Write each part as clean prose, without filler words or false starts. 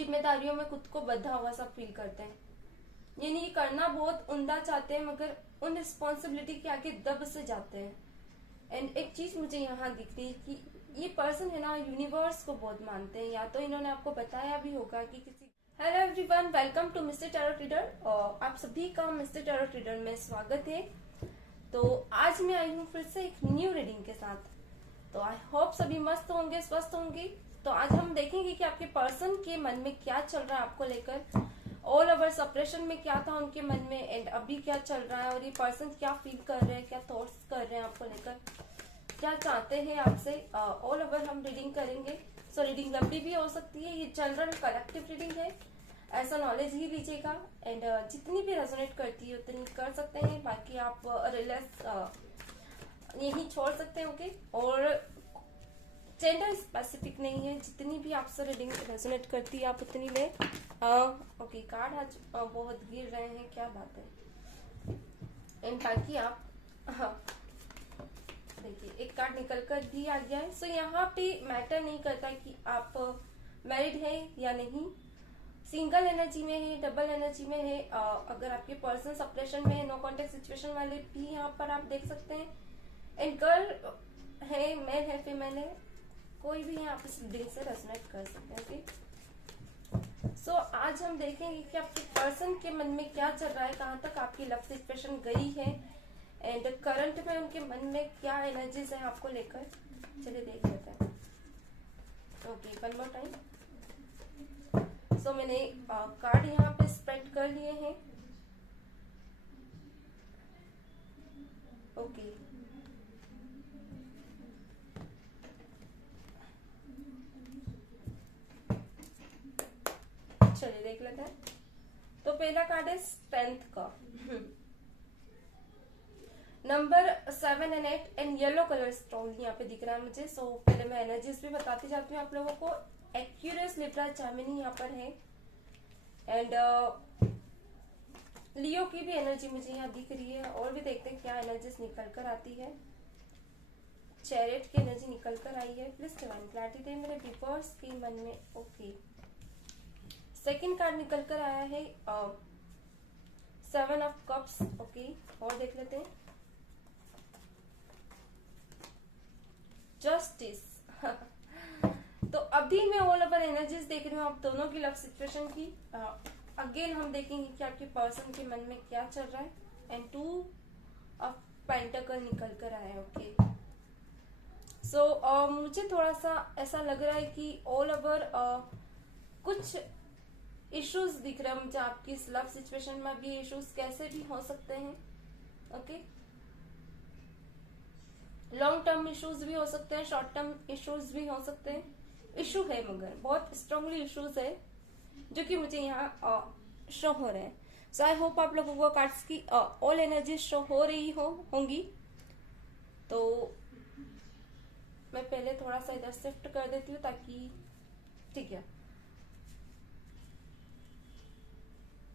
जिम्मेदारियों में खुद को बंधा हुआ सा फील करते हैं, यानी करना बहुत उम्दा चाहते हैं मगर उन रिस्पॉन्सिबिलिटी के आगे दब से जाते हैं। एंड एक चीज मुझे यहाँ दिख रही है कि ये पर्सन है ना, यूनिवर्स को बहुत मानते हैं, या तो इन्होंने आपको बताया भी होगा कि किसी। Hello everyone, welcome to mister tarot reader. आप सभी का मिस्टर टैरो रीडर में स्वागत है। तो आज मैं आई हूँ फिर से एक न्यू रीडिंग के साथ। तो आई होप सभी मस्त होंगे, स्वस्थ होंगे। तो आज हम देखेंगे कि आपके पर्सन के मन में क्या चल रहा है आपको लेकर, ऑल ओवर सेपरेशन में क्या था उनके मन में एंड अभी क्या चल रहा है, और ये पर्सन क्या फील कर रहे हैं, क्या थॉट्स कर रहे हैं आपको लेकर, क्या चाहते हैं आपसे। ऑल ओवर हम रीडिंग करेंगे। सो रीडिंग लंबी भी हो सकती है, ये जनरल कलेक्टिव रीडिंग है, ऐसा नॉलेज ही लीजिएगा। एंड जितनी भी रेजोनेट करती है उतनी कर सकते हैं, बाकी आप रिलैक्स यही छोड़ सकते हैं। ओके, और जेंडर स्पेसिफिक नहीं है, जितनी भी आपसे रीडिंग रेजोनेट करती है आप उतनी ले। ओके, कार्ड आज बहुत गिर रहे हैं, क्या बात है। एंड बाकी आप देखिए, एक कार्ड निकल कर भी आ गया है। सो यहाँ पे मैटर नहीं करता कि आप मैरिड है या नहीं, सिंगल एनर्जी में है, डबल एनर्जी में है। अगर आपके पर्सन सेपरेशन में है, नो कॉन्टेक्ट सिचुएशन वाले भी यहाँ पर आप देख सकते हैं। एंड गर्ल है, मेल है, फीमेल है, कोई भी यहाँ पे दिल से रेजोनेट कर सकते हैं। ओके, सो आज हम देखेंगे कि आपके पर्सन के मन में क्या चल रहा है, कहाँ तक आपकी लव सिचुएशन गई है एंड करंट में उनके मन में क्या एनर्जीज है आपको लेकर। चलिए देख लेते हैं। Okay, one more time. So मैंने कार्ड यहाँ पे स्प्रेड कर लिए हैं। ओके, चलिए देख लेते हैं। तो पहला कार्ड है स्ट्रेंथ का number 7 and 8 and yellow colour strong यहाँ पे दिख रहा है मुझे। सो पहले मैं एनर्जीज भी बताती जाती हूँ आप लोगों को। एक्यूरियस लिब्रा जैमिनी यहाँ पर है एंड लियो की भी एनर्जी मुझे यहाँ दिख रही है। और भी देखते हैं क्या एनर्जीज निकल कर आती है। चैरियट की एनर्जी निकल कर आई है। प्लीज डिवाइन क्लैरिटी दे मेरे व्यूअर्स के मन में। ओके, सेकंड कार्ड निकल कर आया है 7 ऑफ कप्स। ओके, और देख लेते हैं। जस्टिस तो अभी मैं ऑल ओवर एनर्जीज देख रही हूँ आप दोनों की लव सिचुएशन की। अगेन हम देखेंगे कि आपके पर्सन के मन में क्या चल रहा है। एंड 2 ऑफ पेंटाकल निकल कर आया है। ओके, सो मुझे थोड़ा सा ऐसा लग रहा है कि ऑल ओवर कुछ इश्यूज दिख रहे हैं मुझे आपकी इस लव सिचुएशन में। भी इश्यूज कैसे भी हो सकते हैं। ओके, लॉन्ग टर्म इश्यूज भी हो सकते हैं, शॉर्ट टर्म इश्यूज भी हो सकते हैं। इशू है मगर बहुत स्ट्रांगली इश्यूज है जो कि मुझे यहाँ शो हो रहे हैं। सो आई होप आप लोगों को कार्ड्स की ऑल एनर्जी शो हो रही होंगी। तो मैं पहले थोड़ा सा इधर शिफ्ट कर देती हूँ ताकि ठीक है।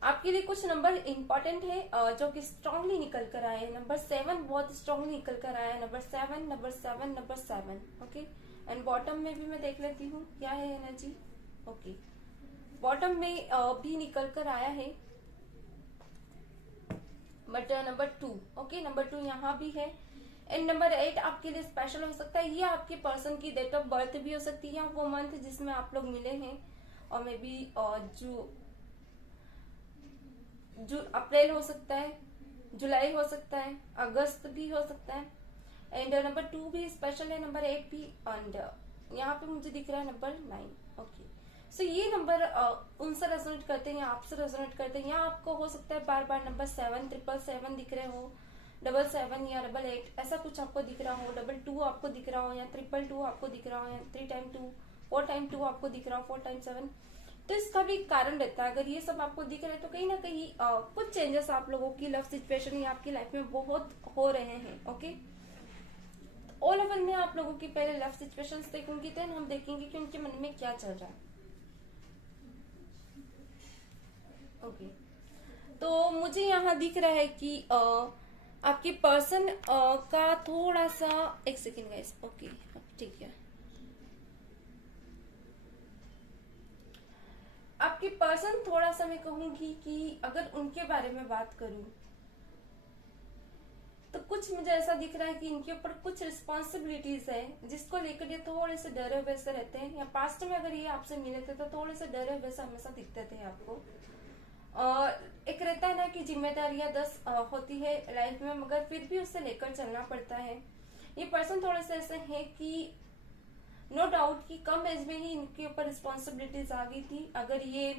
आपके लिए कुछ नंबर इंपॉर्टेंट है जो कि स्ट्रांगली निकल कर आए हैं। नंबर 7 बहुत स्ट्रांगली निकल कर आया है। Number 7, number 7, number 7। Okay, and bottom में भी मैं देख लेती हूँ क्या है एनर्जी। ओके, बॉटम में भी निकल कर आया है बट नंबर 2। ओके, नंबर 2 यहाँ भी है। एंड नंबर 8 आपके लिए स्पेशल हो सकता है। ये आपके पर्सन की डेट ऑफ बर्थ भी हो सकती है, वो मंथ जिसमें आप लोग मिले हैं, और मे बी जो अप्रैल हो सकता है, जुलाई हो सकता है, अगस्त भी हो सकता है। एंड नंबर 2 भी स्पेशल है, नंबर 8 भी। एंड यहाँ पे मुझे दिख रहा है नंबर 9। ओके, सो ये नंबर उनसे रेजोनेट करते हैं या आपसे रेजोनेट करते हैं, या आपको हो सकता है बार बार नंबर 7, 777 दिख रहे हो, 77 या 88 ऐसा कुछ आपको दिख रहा हो, 22 आपको दिख रहा हो, या 222 आपको दिख रहा हो, या 3 टाइम 2, 4 टाइम 2 आपको दिख रहा हो, 4 टाइम 7। तो इसका भी कारण रहता है। अगर ये सब आपको दिख रहा है तो कहीं ना कहीं कुछ चेंजेस आप लोगों की लव सिचुएशन या आपकी लाइफ में बहुत हो रहे हैं। ओके, ऑल ओवर में आप लोगों की पहले लव सिचुएशन देखूंगी, देन हम देखेंगे कि उनके मन में क्या चल रहा है। ओके, तो मुझे यहाँ दिख रहा है कि आपके पर्सन का थोड़ा सा, एक सेकेंड गाइस। ओके, ठीक है। आपकी पर्सन थोड़ा सा मैं कहूंगी कि अगर उनके बारे में बात करूं तो कुछ मुझे ऐसा दिख रहा है कि इनके ऊपर कुछ रिस्पॉन्सिबिलिटीज है जिसको लेकर ये थोड़े से डरे हुए से रहते हैं, या पास्ट में अगर ये आपसे मिले थे तो थोड़े से डरे हुए से हमेशा दिखते थे आपको। एक रहता है ना कि जिम्मेदारियां 10 होती है लाइफ में, मगर फिर भी उससे लेकर चलना पड़ता है। ये पर्सन थोड़े से ऐसे हैं कि नो डाउट कि कम एज में ही इनके ऊपर रिस्पॉन्सिबिलिटीज आ गई थी। अगर ये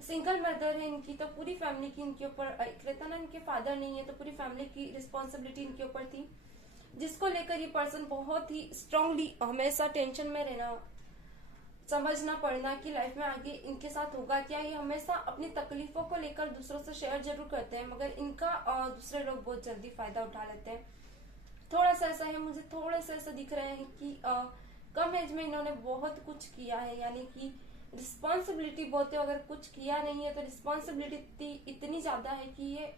सिंगल मदर है इनकी तो पूरी फैमिली की इनके ऊपर, एक रहता ना इनके फादर नहीं है तो पूरी फैमिली की रिस्पॉन्सिबिलिटी इनके ऊपर थी, जिसको लेकर ये पर्सन बहुत ही स्ट्रांगली हमेशा टेंशन में रहना, समझना पड़ना कि लाइफ में आगे इनके साथ होगा क्या। ये हमेशा अपनी तकलीफों को लेकर दूसरों से शेयर जरूर करते हैं, मगर इनका दूसरे लोग बहुत जल्दी फायदा उठा लेते हैं। थोड़ा सा ऐसा है, मुझे थोड़े से ऐसा दिख रहे हैं कि कम एज में इन्होंने बहुत कुछ किया है, यानी कि रिस्पॉन्सिबिलिटी बहुत है। अगर कुछ किया नहीं है तो रिस्पॉन्सिबिलिटी इतनी ज्यादा है कि ये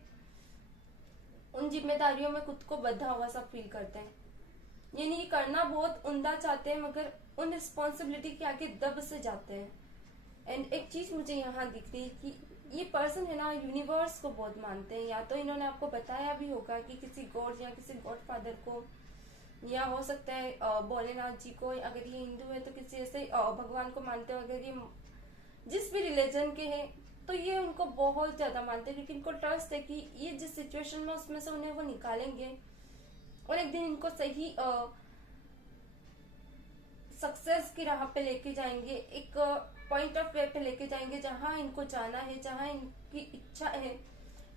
उन जिम्मेदारियों में खुद को बंधा हुआ सा फील करते हैं, यानी ये करना बहुत उम्दा चाहते हैं मगर उन रिस्पॉन्सिबिलिटी के आगे दब से जाते हैं। एंड एक चीज मुझे यहाँ दिख रही है कि ये पर्सन है ना यूनिवर्स को बहुत मानते हैं, या तो इन्होंने आपको बताया भी होगा कि किसी गॉड या किसी गॉड फादर को, या हो सकता है भोलेनाथ जी को, अगर ये हिंदू है तो किसी ऐसे भगवान को मानते हो। अगर ये जिस भी रिलीजन के हैं तो ये उनको बहुत ज्यादा मानते हैं, क्योंकि इनको ट्रस्ट है कि ये जिस सिचुएशन में उसमें से उन्हें वो निकालेंगे और एक दिन इनको सही सक्सेस की राह पे लेके जाएंगे, एक पॉइंट ऑफ वे पे लेके जाएंगे जहां इनको जाना है, जहां इनकी इच्छा है।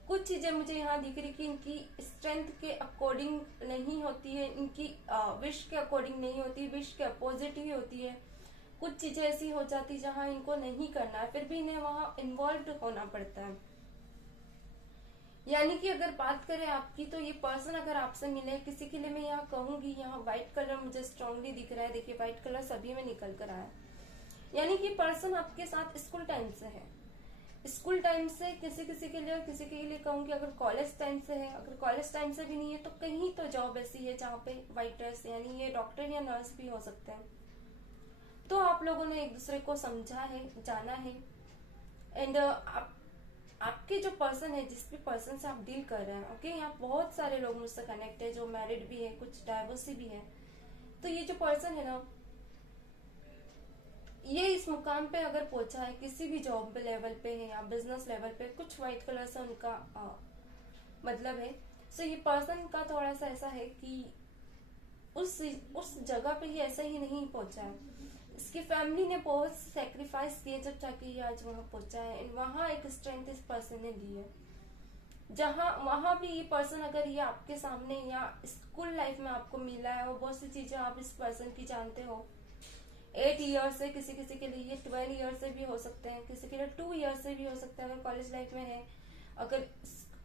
कुछ चीजें मुझे यहाँ दिख रही कि इनकी स्ट्रेंथ के अकॉर्डिंग नहीं होती है, इनकी विश के अकॉर्डिंग नहीं होती, विश के अपोजिट ही होती है। कुछ चीजें ऐसी हो जाती जहां इनको नहीं करना है, फिर भी इन्हें वहां इन्वॉल्व होना पड़ता है। यानी कि अगर बात करें आपकी, तो ये पर्सन अगर आपसे मिले, किसी के लिए मैं यहाँ कहूंगी, यहाँ व्हाइट कलर मुझे स्ट्रांगली दिख रहा है। देखिए व्हाइट कलर सभी में निकल कर आया, यानी कि पर्सन आपके साथ स्कूल टाइम से है। स्कूल टाइम से किसी किसी के लिए, किसी के लिए कहूंगी अगर कॉलेज टाइम से है, अगर कॉलेज टाइम से भी नहीं है तो कहीं तो जॉब ऐसी है जहाँ पे व्हाइट ड्रेस, यानी ये डॉक्टर या नर्स भी हो सकते हैं। तो आप लोगों ने एक दूसरे को समझा है, जाना है। एंड आपके जो पर्सन है, जिस भी पर्सन से आप डील कर रहे हैं, ओके, यहाँ बहुत सारे लोग मुझसे कनेक्ट है, जो मैरिड भी है, कुछ डाइवोर्सी भी है। तो ये जो पर्सन है ना, ये इस मुकाम पे अगर पहुंचा है, किसी भी जॉब लेवल पे है या बिजनेस लेवल पे, कुछ व्हाइट कलर से उनका मतलब है। सो ये पर्सन का थोड़ा सा ऐसा है कि उस जगह पे ही ऐसा ही नहीं पहुंचा है, इसकी फैमिली ने बहुत सेक्रीफाइस किए जब जाके ये आज वहां पहुंचा है। एंड वहां एक स्ट्रेंथ इस पर्सन ने दी है, जहां वहां भी ये पर्सन अगर ये आपके सामने या स्कूल लाइफ में आपको मिला है, और बहुत सी चीजें आप इस पर्सन की जानते हो। 8 ईयर से, किसी किसी के लिए 12 ईयर से भी हो सकते हैं, किसी के लिए 2 ईयर से भी हो सकता है अगर कॉलेज लाइफ में है। अगर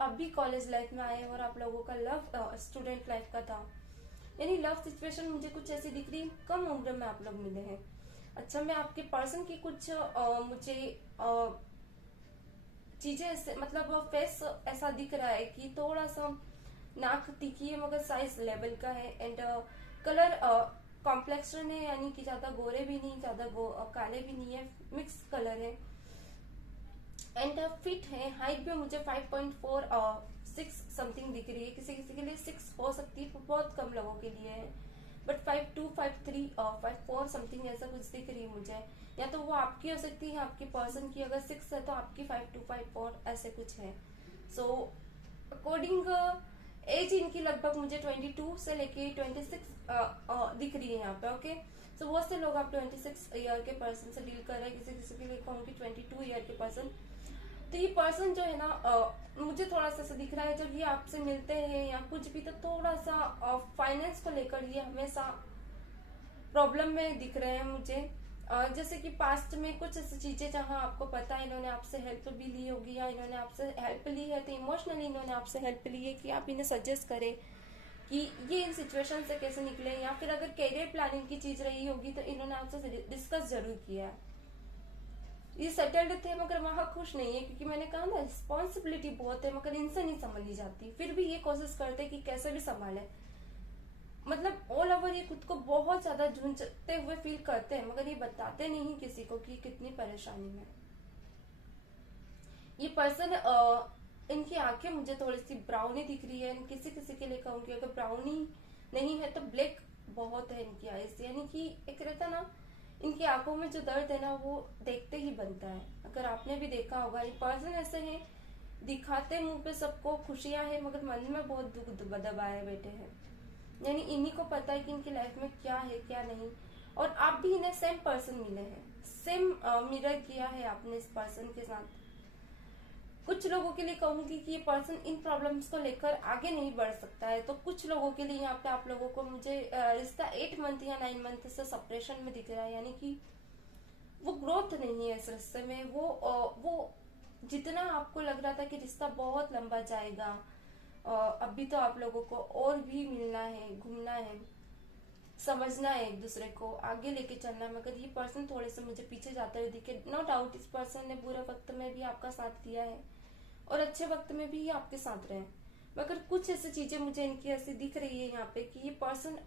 अभी कॉलेज लाइफ में आए और आप लोगों का लव स्टूडेंट लाइफ का था, यानी लव सिचुएशन मुझे कुछ ऐसी दिख रही, कम उम्र में आप लोग मिले हैं। अच्छा, मैं आपके पर्सन की कुछ मुझे चीजें ऐसे, मतलब फेस ऐसा दिख रहा है कि थोड़ा सा नाक तीखी है मगर साइज लेवल का है। एंड कलर कॉम्प्लेक्शन है, यानी कि ज्यादा गोरे भी नहीं, ज्यादा काले भी नहीं है, मिक्स कलर है। एंड फिट है। हाइट भी मुझे 5.46 समथिंग दिख रही है, किसी किसी के लिए 6 हो सकती है, बहुत कम लोगों के लिए है। बट 5'2", 5'3", 5'4 समथिंग ऐसा कुछ दिख रही है मुझे। या तो वो आपकी हो सकती है, आपके पर्सन की अगर 6 है तो आपकी 5'2", 5'4 ऐसे कुछ है। सो अकॉर्डिंग एज इनकी लगभग मुझे 22 से लेके 26 दिख रही है यहाँ पे। ओके, सो बहुत से लोग आप 26 ईयर के पर्सन से डील कर रहे हैं, किसी किसी के लिए कहूँगी 22 ईयर के पर्सन। तो ये पर्सन जो है ना, मुझे थोड़ा सा दिख रहा है, जब ये आपसे मिलते हैं या कुछ भी, तो थोड़ा सा फाइनेंस को लेकर ये हमेशा प्रॉब्लम में दिख रहे हैं मुझे। जैसे कि पास्ट में कुछ ऐसी चीजें जहां आपको पता है इन्होंने आपसे हेल्प भी ली होगी, या इन्होंने आपसे हेल्प ली है तो इमोशनली इन्होंने आपसे हेल्प ली है कि आप इन्हें सजेस्ट करें कि ये इन सिचुएशन से कैसे निकले। या फिर अगर करियर प्लानिंग की चीज रही होगी तो इन्होंने आपसे डिस्कस जरूर किया है। ये सेटल्ड थे मगर वहां खुश नहीं है, क्योंकि मैंने कहा ना रिस्पॉन्सिबिलिटी बहुत है मगर इनसे नहीं संभाली जाती। फिर भी ये कोशिश करते कि कैसे भी संभाले, मतलब ऑल ओवर ये खुद को बहुत ज्यादा झूंझते हुए फील करते हैं, मगर ये बताते नहीं किसी को कि कितनी परेशानी में। ये पर्सन इनकी आंखें मुझे थोड़ी सी ब्राउनी दिख रही है। किसी किसी के लिए कहूंगी अगर ब्राउनी नहीं है तो ब्लैक बहुत है इनकी आईज, यानी कि एक रहता ना इनकी आंखों में जो दर्द है ना वो देखते ही बनता है। अगर आपने भी देखा होगा ये पर्सन ऐसे हैं, दिखाते मुंह पे सबको खुशियां है मगर मन में बहुत दुख दबाए बैठे हैं। यानी इन्हीं को पता है कि इनकी लाइफ में क्या है क्या नहीं। और आप भी इन्हें सेम पर्सन मिले हैं, सेम मिरर किया है आपने इस पर्सन के साथ। कुछ लोगों के लिए कहूंगी कि ये पर्सन इन प्रॉब्लम्स को लेकर आगे नहीं बढ़ सकता है, तो कुछ लोगों के लिए यहाँ पे आप लोगों को मुझे रिश्ता 8 मंथ या 9 मंथ से सेपरेशन में दिख रहा है। यानी कि वो ग्रोथ नहीं है इस रिश्ते में। वो जितना आपको लग रहा था कि रिश्ता बहुत लंबा जाएगा, अभी तो आप लोगों को और भी मिलना है, घूमना है, समझना है, एक दूसरे को आगे लेके चलना है, मगर ये पर्सन थोड़े से मुझे पीछे जाते हुए दिखे। नो डाउट इस पर्सन ने बुरे वक्त में भी आपका साथ दिया है और अच्छे वक्त में भी आपके साथ रहे, मगर कुछ ऐसी चीजें मुझे इनकी ऐसी दिख रही है यहाँ पे कि ये पर्सन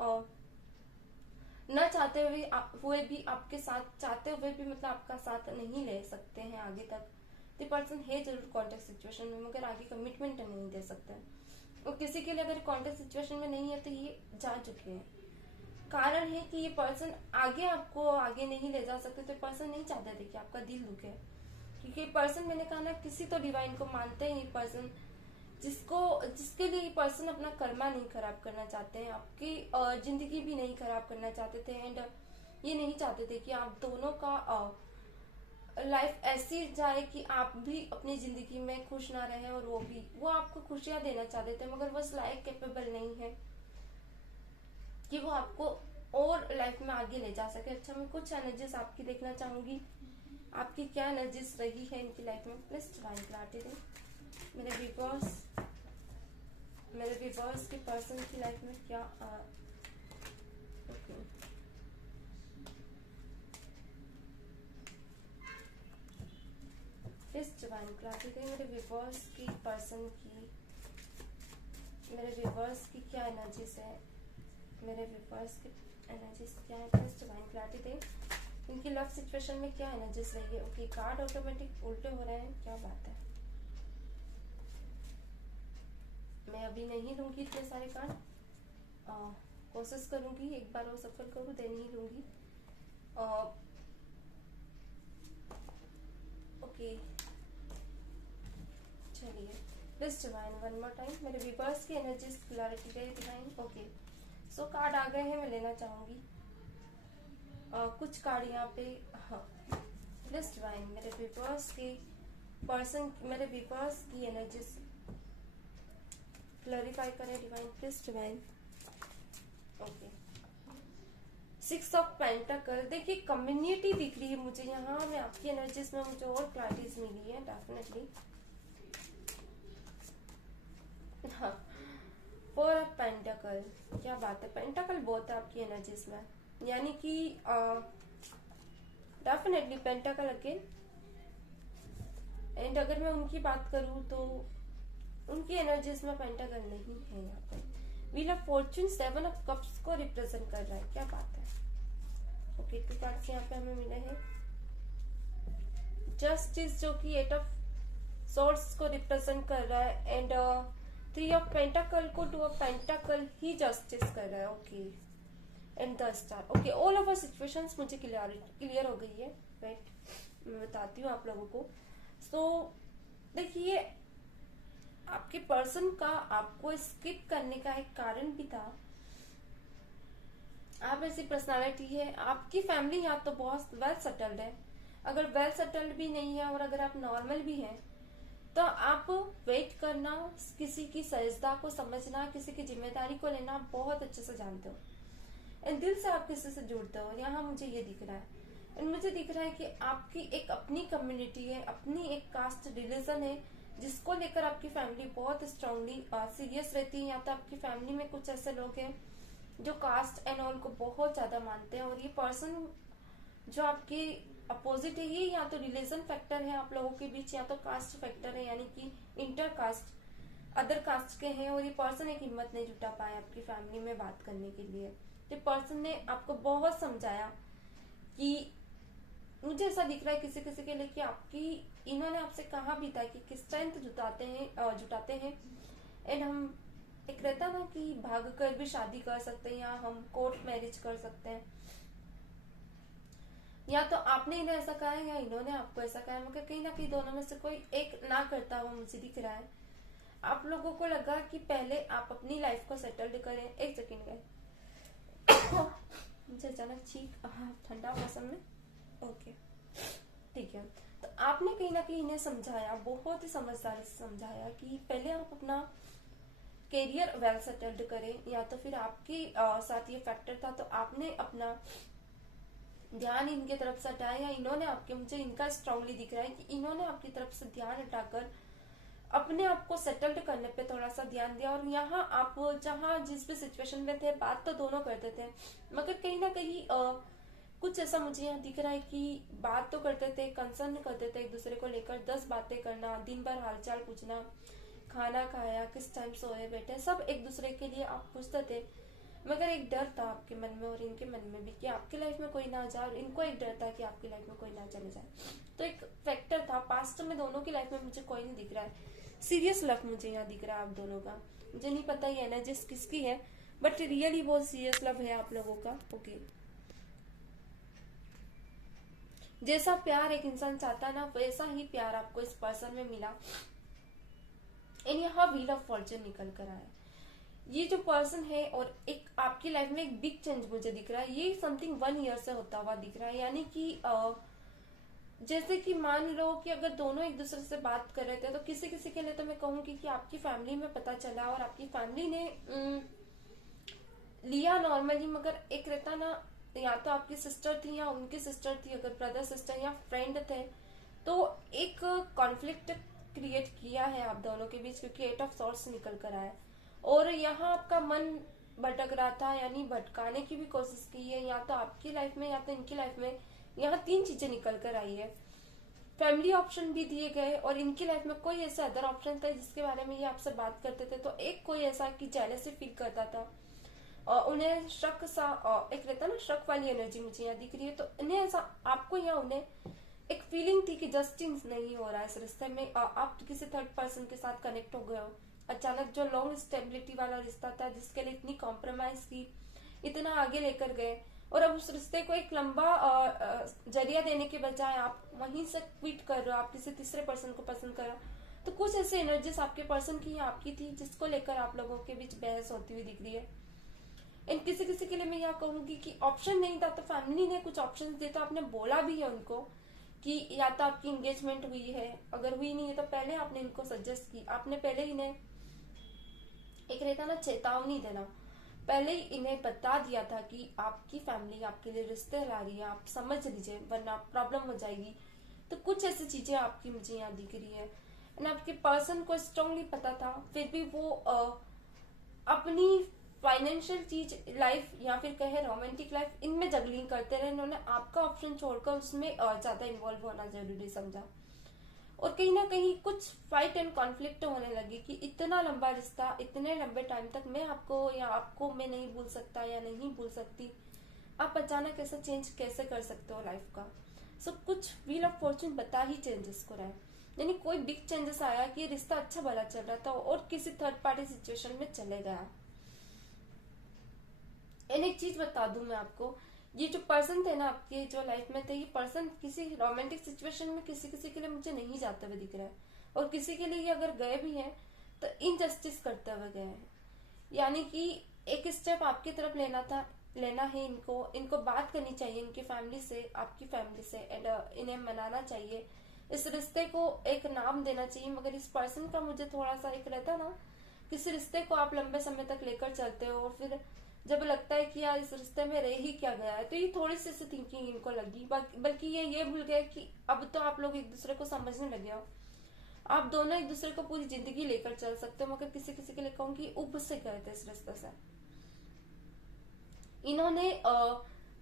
न चाहते हुए भी आपके साथ, चाहते हुए भी मतलब आपका साथ नहीं ले सकते हैं आगे तक। तो पर्सन है जरूर कॉन्टेक्ट सिचुएशन में मगर आगे कमिटमेंट नहीं दे सकते। और किसी के लिए अगर कॉन्टेक्ट सिचुएशन में नहीं है तो ये जा चुके हैं। कारण है कि ये पर्सन आगे आपको आगे नहीं ले जा सकते, तो पर्सन नहीं चाहते थे कि आपका दिल दुखे। क्योंकि पर्सन, मैंने कहा ना, किसी तो डिवाइन को मानते हैं ये पर्सन, जिसके लिए ये पर्सन अपना कर्मा नहीं खराब करना चाहते हैं, आपकी जिंदगी भी नहीं खराब करना चाहते थे। एंड ये नहीं चाहते थे कि आप दोनों का लाइफ ऐसी जाए कि आप भी अपनी जिंदगी में खुश ना रहे और वो आपको खुशियां देना चाहते थे, मगर वो इस लाइक कैपेबल नहीं है कि वो आपको और लाइफ में आगे ले जा सके। अच्छा, मैं कुछ एनर्जीज आपकी देखना चाहूंगी, आपकी क्या एनर्जीज रही है इनकी लाइफ में। प्लीज डिवाइन क्लैरिटी दें मेरे व्यूअर्स के पर्सन की लाइफ में क्या ओके। प्लीज डिवाइन क्लैरिटी दें मेरे व्यूअर्स की पर्सन की, मेरे व्यूअर्स की क्या एनर्जीज है, मेरे व्यूअर्स की एनर्जीज क्या है। प्लीज डिवाइन क्लैरिटी दें इनकी लव सिचुएशन में क्या एनर्जीज रही है। ओके, कार्ड ऑटोमेटिक उल्टे हो रहे हैं, क्या बात है। मैं अभी नहीं लूंगी इतने सारे कार्ड, कोशिश करूंगी एक बार और सफल करूं, देन ही लूंगी। ओके चलिए, please divine one more time मेरे व्यूअर्स की एनर्जीज क्लैरिटी दे डिवाइन। ओके, सो कार्ड आ गए हैं, मैं लेना चाहूंगी कुछ कार्ड यहाँ पे। हाँ, प्लीज डिवाइन मेरे व्यूअर्स के पर्सन, मेरे व्यूअर्स की एनर्जीज क्लैरिफाई करें divine, please divine. Okay, 6 of pentacle. देखिए कम्युनिटी दिख रही है मुझे यहाँ, मैं आपकी एनर्जीज में मुझे और क्लैरिटीज मिली है डेफिनेटली। हाँ, 4 ऑफ पेंटाकल, क्या बात है, पेंटाकल बहुत है आपकी एनर्जीज में, यानी कि डेफिनेटली पेंटाकल अगेन। एंड अगर मैं उनकी बात करूं तो उनकी एनर्जीज में पेंटाकल नहीं है यहाँ पे। Wheel of Fortune 7 of cups को रिप्रेजेंट कर रहा है, क्या बात है। ओके, 2 कार्ड्स यहाँ पे हमें मिले हैं। जस्टिस जो कि 8 ऑफ सोर्ड्स को रिप्रेजेंट कर रहा है, एंड 3 ऑफ पेंटाकल को 2 ऑफ पेंटाकल ही जस्टिस कर रहा है। Okay, and the star. Okay, all over situations मुझे क्लियर हो गई है। राइट, मैं बताती हूँ आप लोगों को। सो देखिए, आपके पर्सन का आपको स्किप करने का एक कारण भी था। आप ऐसी पर्सनालिटी है, आपकी फैमिली यहाँ तो बहुत वेल सेटल्ड है। अगर वेल सेटल्ड भी नहीं है और अगर आप नॉर्मल भी हैं तो आप वेट करना, किसी की सहजता को समझना, किसी की जिम्मेदारी को लेना आप बहुत अच्छे से जानते हो। एंड दिल से आप किसी से जुड़ते हो, यहाँ मुझे ये दिख रहा है। एंड मुझे दिख रहा है कि आपकी एक अपनी कम्युनिटी है, अपनी एक कास्ट रिलीजन है, जिसको लेकर आपकी फैमिली बहुत स्ट्रांगली सीरियस रहती है। यहाँ तो आपकी फैमिली में कुछ ऐसे लोग हैं जो कास्ट एंड ऑल को बहुत ज्यादा मानते हैं, और ये पर्सन जो आपके अपोजिट है, ये या तो रिलीजन फैक्टर है आप लोगों के बीच, या तो कास्ट फैक्टर है, यानी कि इंटर कास्ट अदर कास्ट के हैं। और ये पर्सन एक हिम्मत नहीं जुटा पाया आपकी फैमिली में बात करने के लिए। तो पर्सन ने आपको बहुत समझाया कि मुझे ऐसा दिख रहा है किसी किसी के लिए कि आपकी इन्होंने आपसे कहा भी था कि किस स्ट्रेंथ जुटाते हैं एंड हम एक रहता ना कि भाग कर भी शादी कर सकते हैं या हम कोर्ट मैरिज कर सकते हैं, या तो आपने इन्हें ऐसा कहा है या इन्होंने आपको ऐसा कहा है, मगर कहीं ना कहीं दोनों में से कोई एक ना करता हुआ मुझे दिख रहा है। आप लोगों को लगा कि पहले आप अपनी लाइफ को सेटल्ड करें। एक सेकेंड गए मुझे अचानक छींक, ठंडा मौसम में, ओके ठीक है। तो आपने कहीं ना कहीं इन्हें समझाया, बहुत ही समझदारी से समझाया कि पहले आप अपना करियर वेल सेटल्ड करें, या तो फिर आपके साथ ये फैक्टर था तो आपने अपना ध्यान इनके तरफ से हटाया, या इन्होंने आपके, मुझे इनका स्ट्रांगली दिख रहा है कि इन्होंने आपकी तरफ से ध्यान हटाकर अपने आप को सेटल्ड करने पे थोड़ा सा ध्यान दिया। और यहाँ आप जहाँ जिस भी सिचुएशन में थे बात तो दोनों करते थे, मगर कहीं ना कहीं कुछ ऐसा मुझे यहाँ दिख रहा है कि बात तो करते थे, कंसर्न करते थे एक दूसरे को लेकर, 10 बातें करना, दिन भर हालचाल पूछना, खाना खाया, किस टाइम सोए बैठे, सब एक दूसरे के लिए आप पूछते थे। मगर एक डर था आपके मन में और इनके मन में भी कि आपकी लाइफ में कोई ना जाए, और इनको एक डर था कि आपकी लाइफ में कोई ना चले जाए। तो एक फैक्टर था। पास्ट में दोनों की लाइफ में मुझे कोई नहीं दिख रहा है। सीरियस लव मुझे यहाँ दिख रहा है आप दोनों का। मुझे नहीं पता ये एनर्जी किसकी है, बट रियली बहुत सीरियस लव है आप लोगों का। ओके, जैसा प्यार एक इंसान चाहता ना, वैसा ही प्यार आपको इस पर्सन में मिला। एंड यहाँ व्हील ऑफ फॉर्चून निकल कर आया। ये जो पर्सन है और एक आपकी लाइफ में एक बिग चेंज मुझे दिख रहा है, ये समथिंग 1 ईयर से होता हुआ दिख रहा है। यानी कि जैसे कि मान लो कि अगर दोनों एक दूसरे से बात कर रहे थे, तो किसी किसी के लिए तो मैं कहूंगी कि आपकी फैमिली में पता चला और आपकी फैमिली ने लिया नॉर्मली, मगर एक रहता ना, या तो आपकी सिस्टर थी या उनकी सिस्टर थी, अगर ब्रदर सिस्टर या फ्रेंड थे, तो एक कॉन्फ्लिक्ट क्रिएट किया है आप दोनों के बीच, क्योंकि 8 ऑफ सॉर्ड्स निकल कर आया। और यहाँ आपका मन भटक रहा था, यानी भटकाने की भी कोशिश की है, या तो आपकी लाइफ में या तो इनकी लाइफ में। यहाँ 3 चीजें निकल कर आई है। फैमिली ऑप्शन भी दिए गए और इनकी लाइफ में कोई ऐसा अदर ऑप्शन था जिसके बारे में ये आपसे बात करते थे, तो एक कोई ऐसा कि जेलसी फील करता था और उन्हें शक सा, एक रहता ना शक वाली एनर्जी मुझे यहाँ दिख रही है। तो इन्हें ऐसा, आपको यहाँ उन्हें एक फीलिंग थी कि जस्टिस नहीं हो रहा है इस रिश्ते में, आप किसी थर्ड पर्सन के साथ कनेक्ट हो गए हो अचानक। जो लॉन्ग स्टेबिलिटी वाला रिश्ता था, जिसके लिए इतनी कॉम्प्रोमाइज की, इतना आगे लेकर गए, और अब उस रिश्ते को एक लंबा जरिया देने के बजाय आप वहीं से क्विट कर रहे हो, आप किसी तीसरे पर्सन को पसंद कर रहे हो। तो कुछ ऐसे एनर्जीज आपके पर्सन की या आपकी थी जिसको लेकर आप लोगों के बीच बहस होती हुई दिख रही है। इन किसी किसी के लिए मैं यह कहूंगी कि ऑप्शन नहीं था, तो फैमिली ने कुछ ऑप्शन दिए, तो आपने बोला भी है उनको कि या तो आपकी एंगेजमेंट हुई है, अगर हुई नहीं है तो पहले आपने इनको सजेस्ट की, आपने पहले इन्हें एक रहता ना चेतावनी देना, पहले ही इन्हें बता दिया था कि आपकी फैमिली आपके लिए रिश्ते ला रही है, आप समझ लीजिए वरना प्रॉब्लम हो जाएगी। तो कुछ ऐसी चीजें आपकी मुझे यहाँ दिख रही है। एंड आपके पर्सन को स्ट्रांगली पता था, फिर भी वो अपनी फाइनेंशियल चीज लाइफ या फिर कहे रोमांटिक लाइफ, इनमें जगलिंग करते रहे। इन्होंने आपका ऑप्शन छोड़कर उसमें ज्यादा इन्वॉल्व होना जरूरी समझा, और कहीं ना कहीं कुछ फाइट एंड कॉन्फ्लिक्ट होने लगी कि इतना लंबा रिश्ता, इतने लंबे टाइम तक मैं आपको या आपको मैं नहीं भूल सकता या नहीं भूल सकती, आप अचानक ऐसा चेंज कैसे कर सकते हो लाइफ का। सो कुछ व्हील ऑफ फॉर्चून बता ही चेंजेस को रहा है, यानी कोई बिग चेंजेस आया कि रिश्ता अच्छा भला चल रहा था और किसी थर्ड पार्टी सिचुएशन में चले गया। एंड एक चीज बता दूं मैं आपको, ये जो पर्सन थे ना आपके जो लाइफ में थे, ये पर्सन किसी रोमांटिक सिचुएशन में किसी किसी के लिए मुझे नहीं जाते हुए दिख रहा है, और किसी के लिए अगर गए भी हैं तो इनजस्टिस करते हुए गए हैं। यानी कि एक स्टेप आपकी तरफ लेना है, इनको बात करनी चाहिए इनकी फैमिली से, आपकी फैमिली से, एंड इन्हें मनाना चाहिए, इस रिश्ते को एक नाम देना चाहिए। मगर इस पर्सन का मुझे थोड़ा सा एक रहता ना, किसी रिश्ते को आप लंबे समय तक लेकर चलते हो और फिर जब लगता है कि यार इस रिश्ते में रह ही क्या गया है, तो ये थोड़ी सी थिंकिंग इनको लगी, बल्कि ये भूल गए कि अब तो आप लोग एक दूसरे को समझने लगे हो, आप दोनों एक दूसरे को पूरी जिंदगी लेकर चल सकते हो। मगर किसी किसी के लिए कहूंगी उब से गए थे इस रिश्ते से। इन्होंने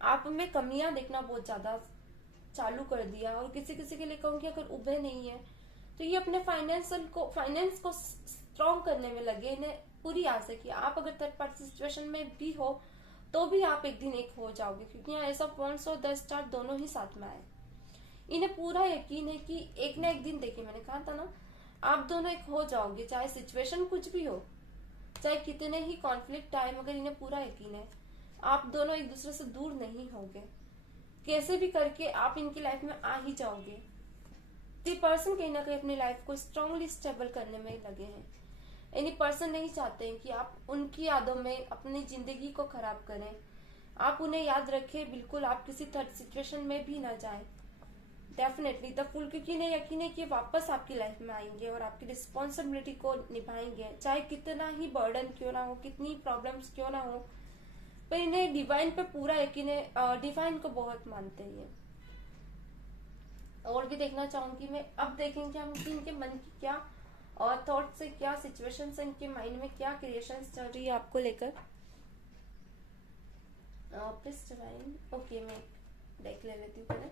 आप में कमियां देखना बहुत ज्यादा चालू कर दिया, और किसी किसी के लिए कहूंगी अगर उबे नहीं है तो ये अपने फाइनेंस को स्ट्रॉन्ग करने में लगे। इन्हें पूरी आस है कि आप अगर थर्ड पार्टी सिचुएशन में भी हो तो भी आप एक दिन एक हो जाओगे, क्योंकि यहाँ ऐसा पॉइंट्स और 10 स्टार दोनों ही साथ में आए। इन्हें पूरा यकीन है कि एक ना एक दिन, देखिए मैंने कहा था ना, आप दोनों एक हो जाओगे, चाहे सिचुएशन कुछ भी हो, चाहे कितने ही कॉन्फ्लिक्ट आए, मगर इन्हें पूरा यकीन है आप दोनों एक दूसरे से दूर नहीं होगे, कैसे भी करके आप इनकी लाइफ में आ ही जाओगे। दी पर्सन कहीं ना कहीं अपनी लाइफ को स्ट्रांगली स्टेबल करने में लगे हैं। एनी पर्सन नहीं चाहते हैं कि आप उनकी यादों में अपनी जिंदगी को खराब करें। आप उन्हें याद रखें, बिल्कुल आप किसी थर्ड सिचुएशन में भी ना जाएं। डेफिनेटली द फुल, क्योंकि इन्हें यकीन है कि वापस आपकी लाइफ में आएंगे और आपकी रिस्पॉन्सिबिलिटी को निभाएंगे, चाहे कितना ही बर्डन क्यों ना हो, कितनी प्रॉब्लम्स क्यों ना हो, पर इन्हें डिवाइन पे पूरा यकीन है। डिवाइन को बहुत मानते हैं ये। और भी देखना चाहूंगी मैं, अब देखेंगे हम कि इनके मन की क्या और थॉट से, क्या सिचुएशन से, इनके माइंड में क्या क्रिएशंस चल रही है आपको लेकर। प्लीज डिवाइन, ओके मैं देख ले लेती हूँ पहले,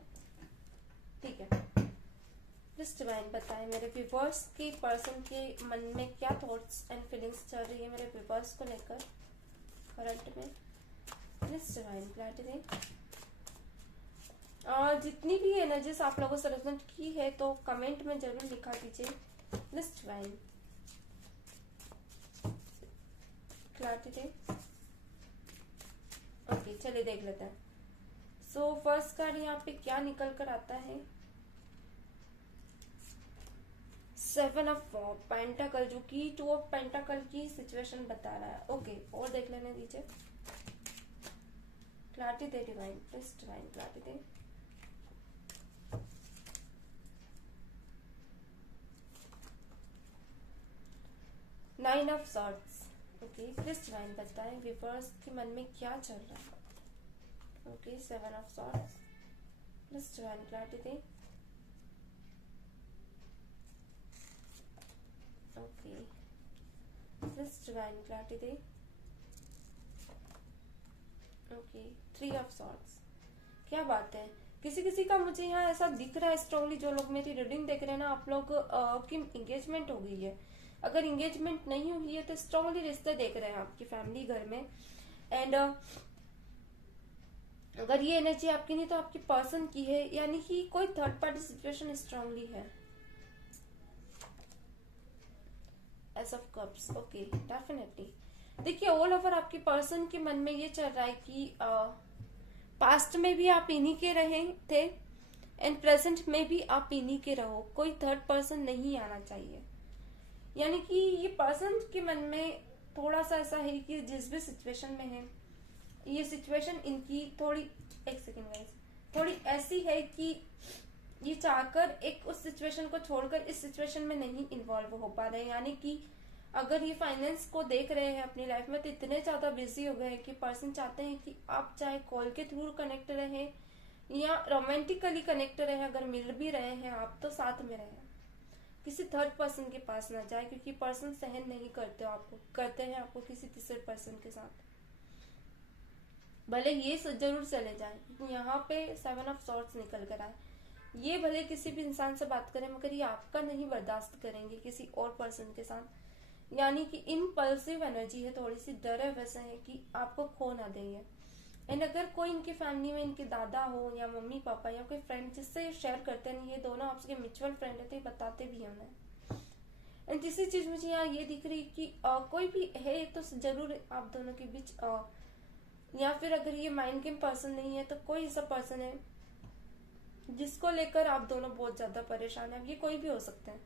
ठीक है। प्लीज डिवाइन बताएं मेरे व्यूअर्स के पर्सन के मन में क्या थॉट्स एंड फीलिंग्स चल रही है मेरे व्यूअर्स को लेकर करंट में। प्लीज डिवाइन क्लैरिटी दें। जितनी भी एनर्जीज आप लोगों से रेजोनेट की है तो कमेंट में जरूर लिखा कीजिए। प्लीज डिवाइन क्लैरिटी दें। ओके चलिए देख लेते हैं। सो फर्स्ट कार्ड यहाँ पे क्या निकल कर आता है, 7 ऑफ पेंटाकल, जो कि 2 ऑफ पेंटाकल की सिचुएशन बता रहा है। ओके और देख लेने दीजिए। Clarity they divine, please divine clarity they. Nine of swords, okay please divine बताएं व्यूअर्स के मन में क्या चल रहा है। Okay 7 of swords, please divine clarity they. Okay please divine clarity they. Okay 3 of swords, क्या बात है। किसी किसी का मुझे यहाँ ऐसा दिख रहा है स्ट्रांगली, जो लोग मेरी रीडिंग देख रहे हैं ना, आप लोग की इंगेजमेंट हो गई है। अगर इंगेजमेंट नहीं हुई है तो स्ट्रांगली रिश्ते देख रहे हैं आपकी फैमिली घर में। एंड अगर ये एनर्जी आपकी नहीं तो आपकी पर्सन की है, यानी कि कोई थर्ड पार्टी सिचुएशन स्ट्रांगली है। S of cups, okay definitely. देखिए ऑल ओवर आपके पर्सन के मन में ये चल रहा है कि पास्ट में भी आप इन्हीं के रहे थे एंड प्रेजेंट में भी आप इन्हीं के रहो, कोई थर्ड पर्सन नहीं आना चाहिए। यानी कि ये पर्सन के मन में थोड़ा सा ऐसा है कि जिस भी सिचुएशन में है, ये सिचुएशन इनकी थोड़ी, एक सेकेंड गाइस, थोड़ी ऐसी है कि ये चाहकर एक उस सिचुएशन को छोड़कर इस सिचुएशन में नहीं इन्वॉल्व हो पा रहे हैं। यानी कि अगर ये फाइनेंस को देख रहे हैं अपनी लाइफ में तो इतने ज्यादा बिजी हो गए हैं कि पर्सन चाहते हैं कि आप चाहे कॉल के थ्रू कनेक्ट रहें या रोमांटिकली कनेक्ट रहें, अगर मिल भी रहे हैं आप तो साथ में रहें, किसी थर्ड पर्सन के पास ना जाए, क्योंकि पर्सन सहन नहीं करते हो आपको, करते हैं आपको किसी तीसरे पर्सन के साथ, भले ये जरूर चले जाए। यहाँ पे 7 ऑफ सॉर्ड्स निकल कर आए, ये भले किसी भी इंसान से बात करें मगर ये आपका नहीं बर्दाश्त करेंगे किसी और पर्सन के साथ। यानी कि इम्पल्सिव एनर्जी है, थोड़ी सी डर है वैसे है कि आपको खो ना देंगे। एंड अगर कोई इनकी फैमिली में इनके दादा हो या मम्मी पापा या कोई फ्रेंड जिससे ये शेयर करते हैं, ये दोनों आपके म्यूचुअल फ्रेंड है तो ये बताते भी हैं उन्हें। एंड तीसरी चीज मुझे यहाँ ये दिख रही कि कोई भी है तो जरूर आप दोनों के बीच या फिर अगर ये माइंड गेम पर्सन नहीं है तो कोई ऐसा पर्सन है जिसको लेकर आप दोनों बहुत ज्यादा परेशान है। ये कोई भी हो सकते हैं,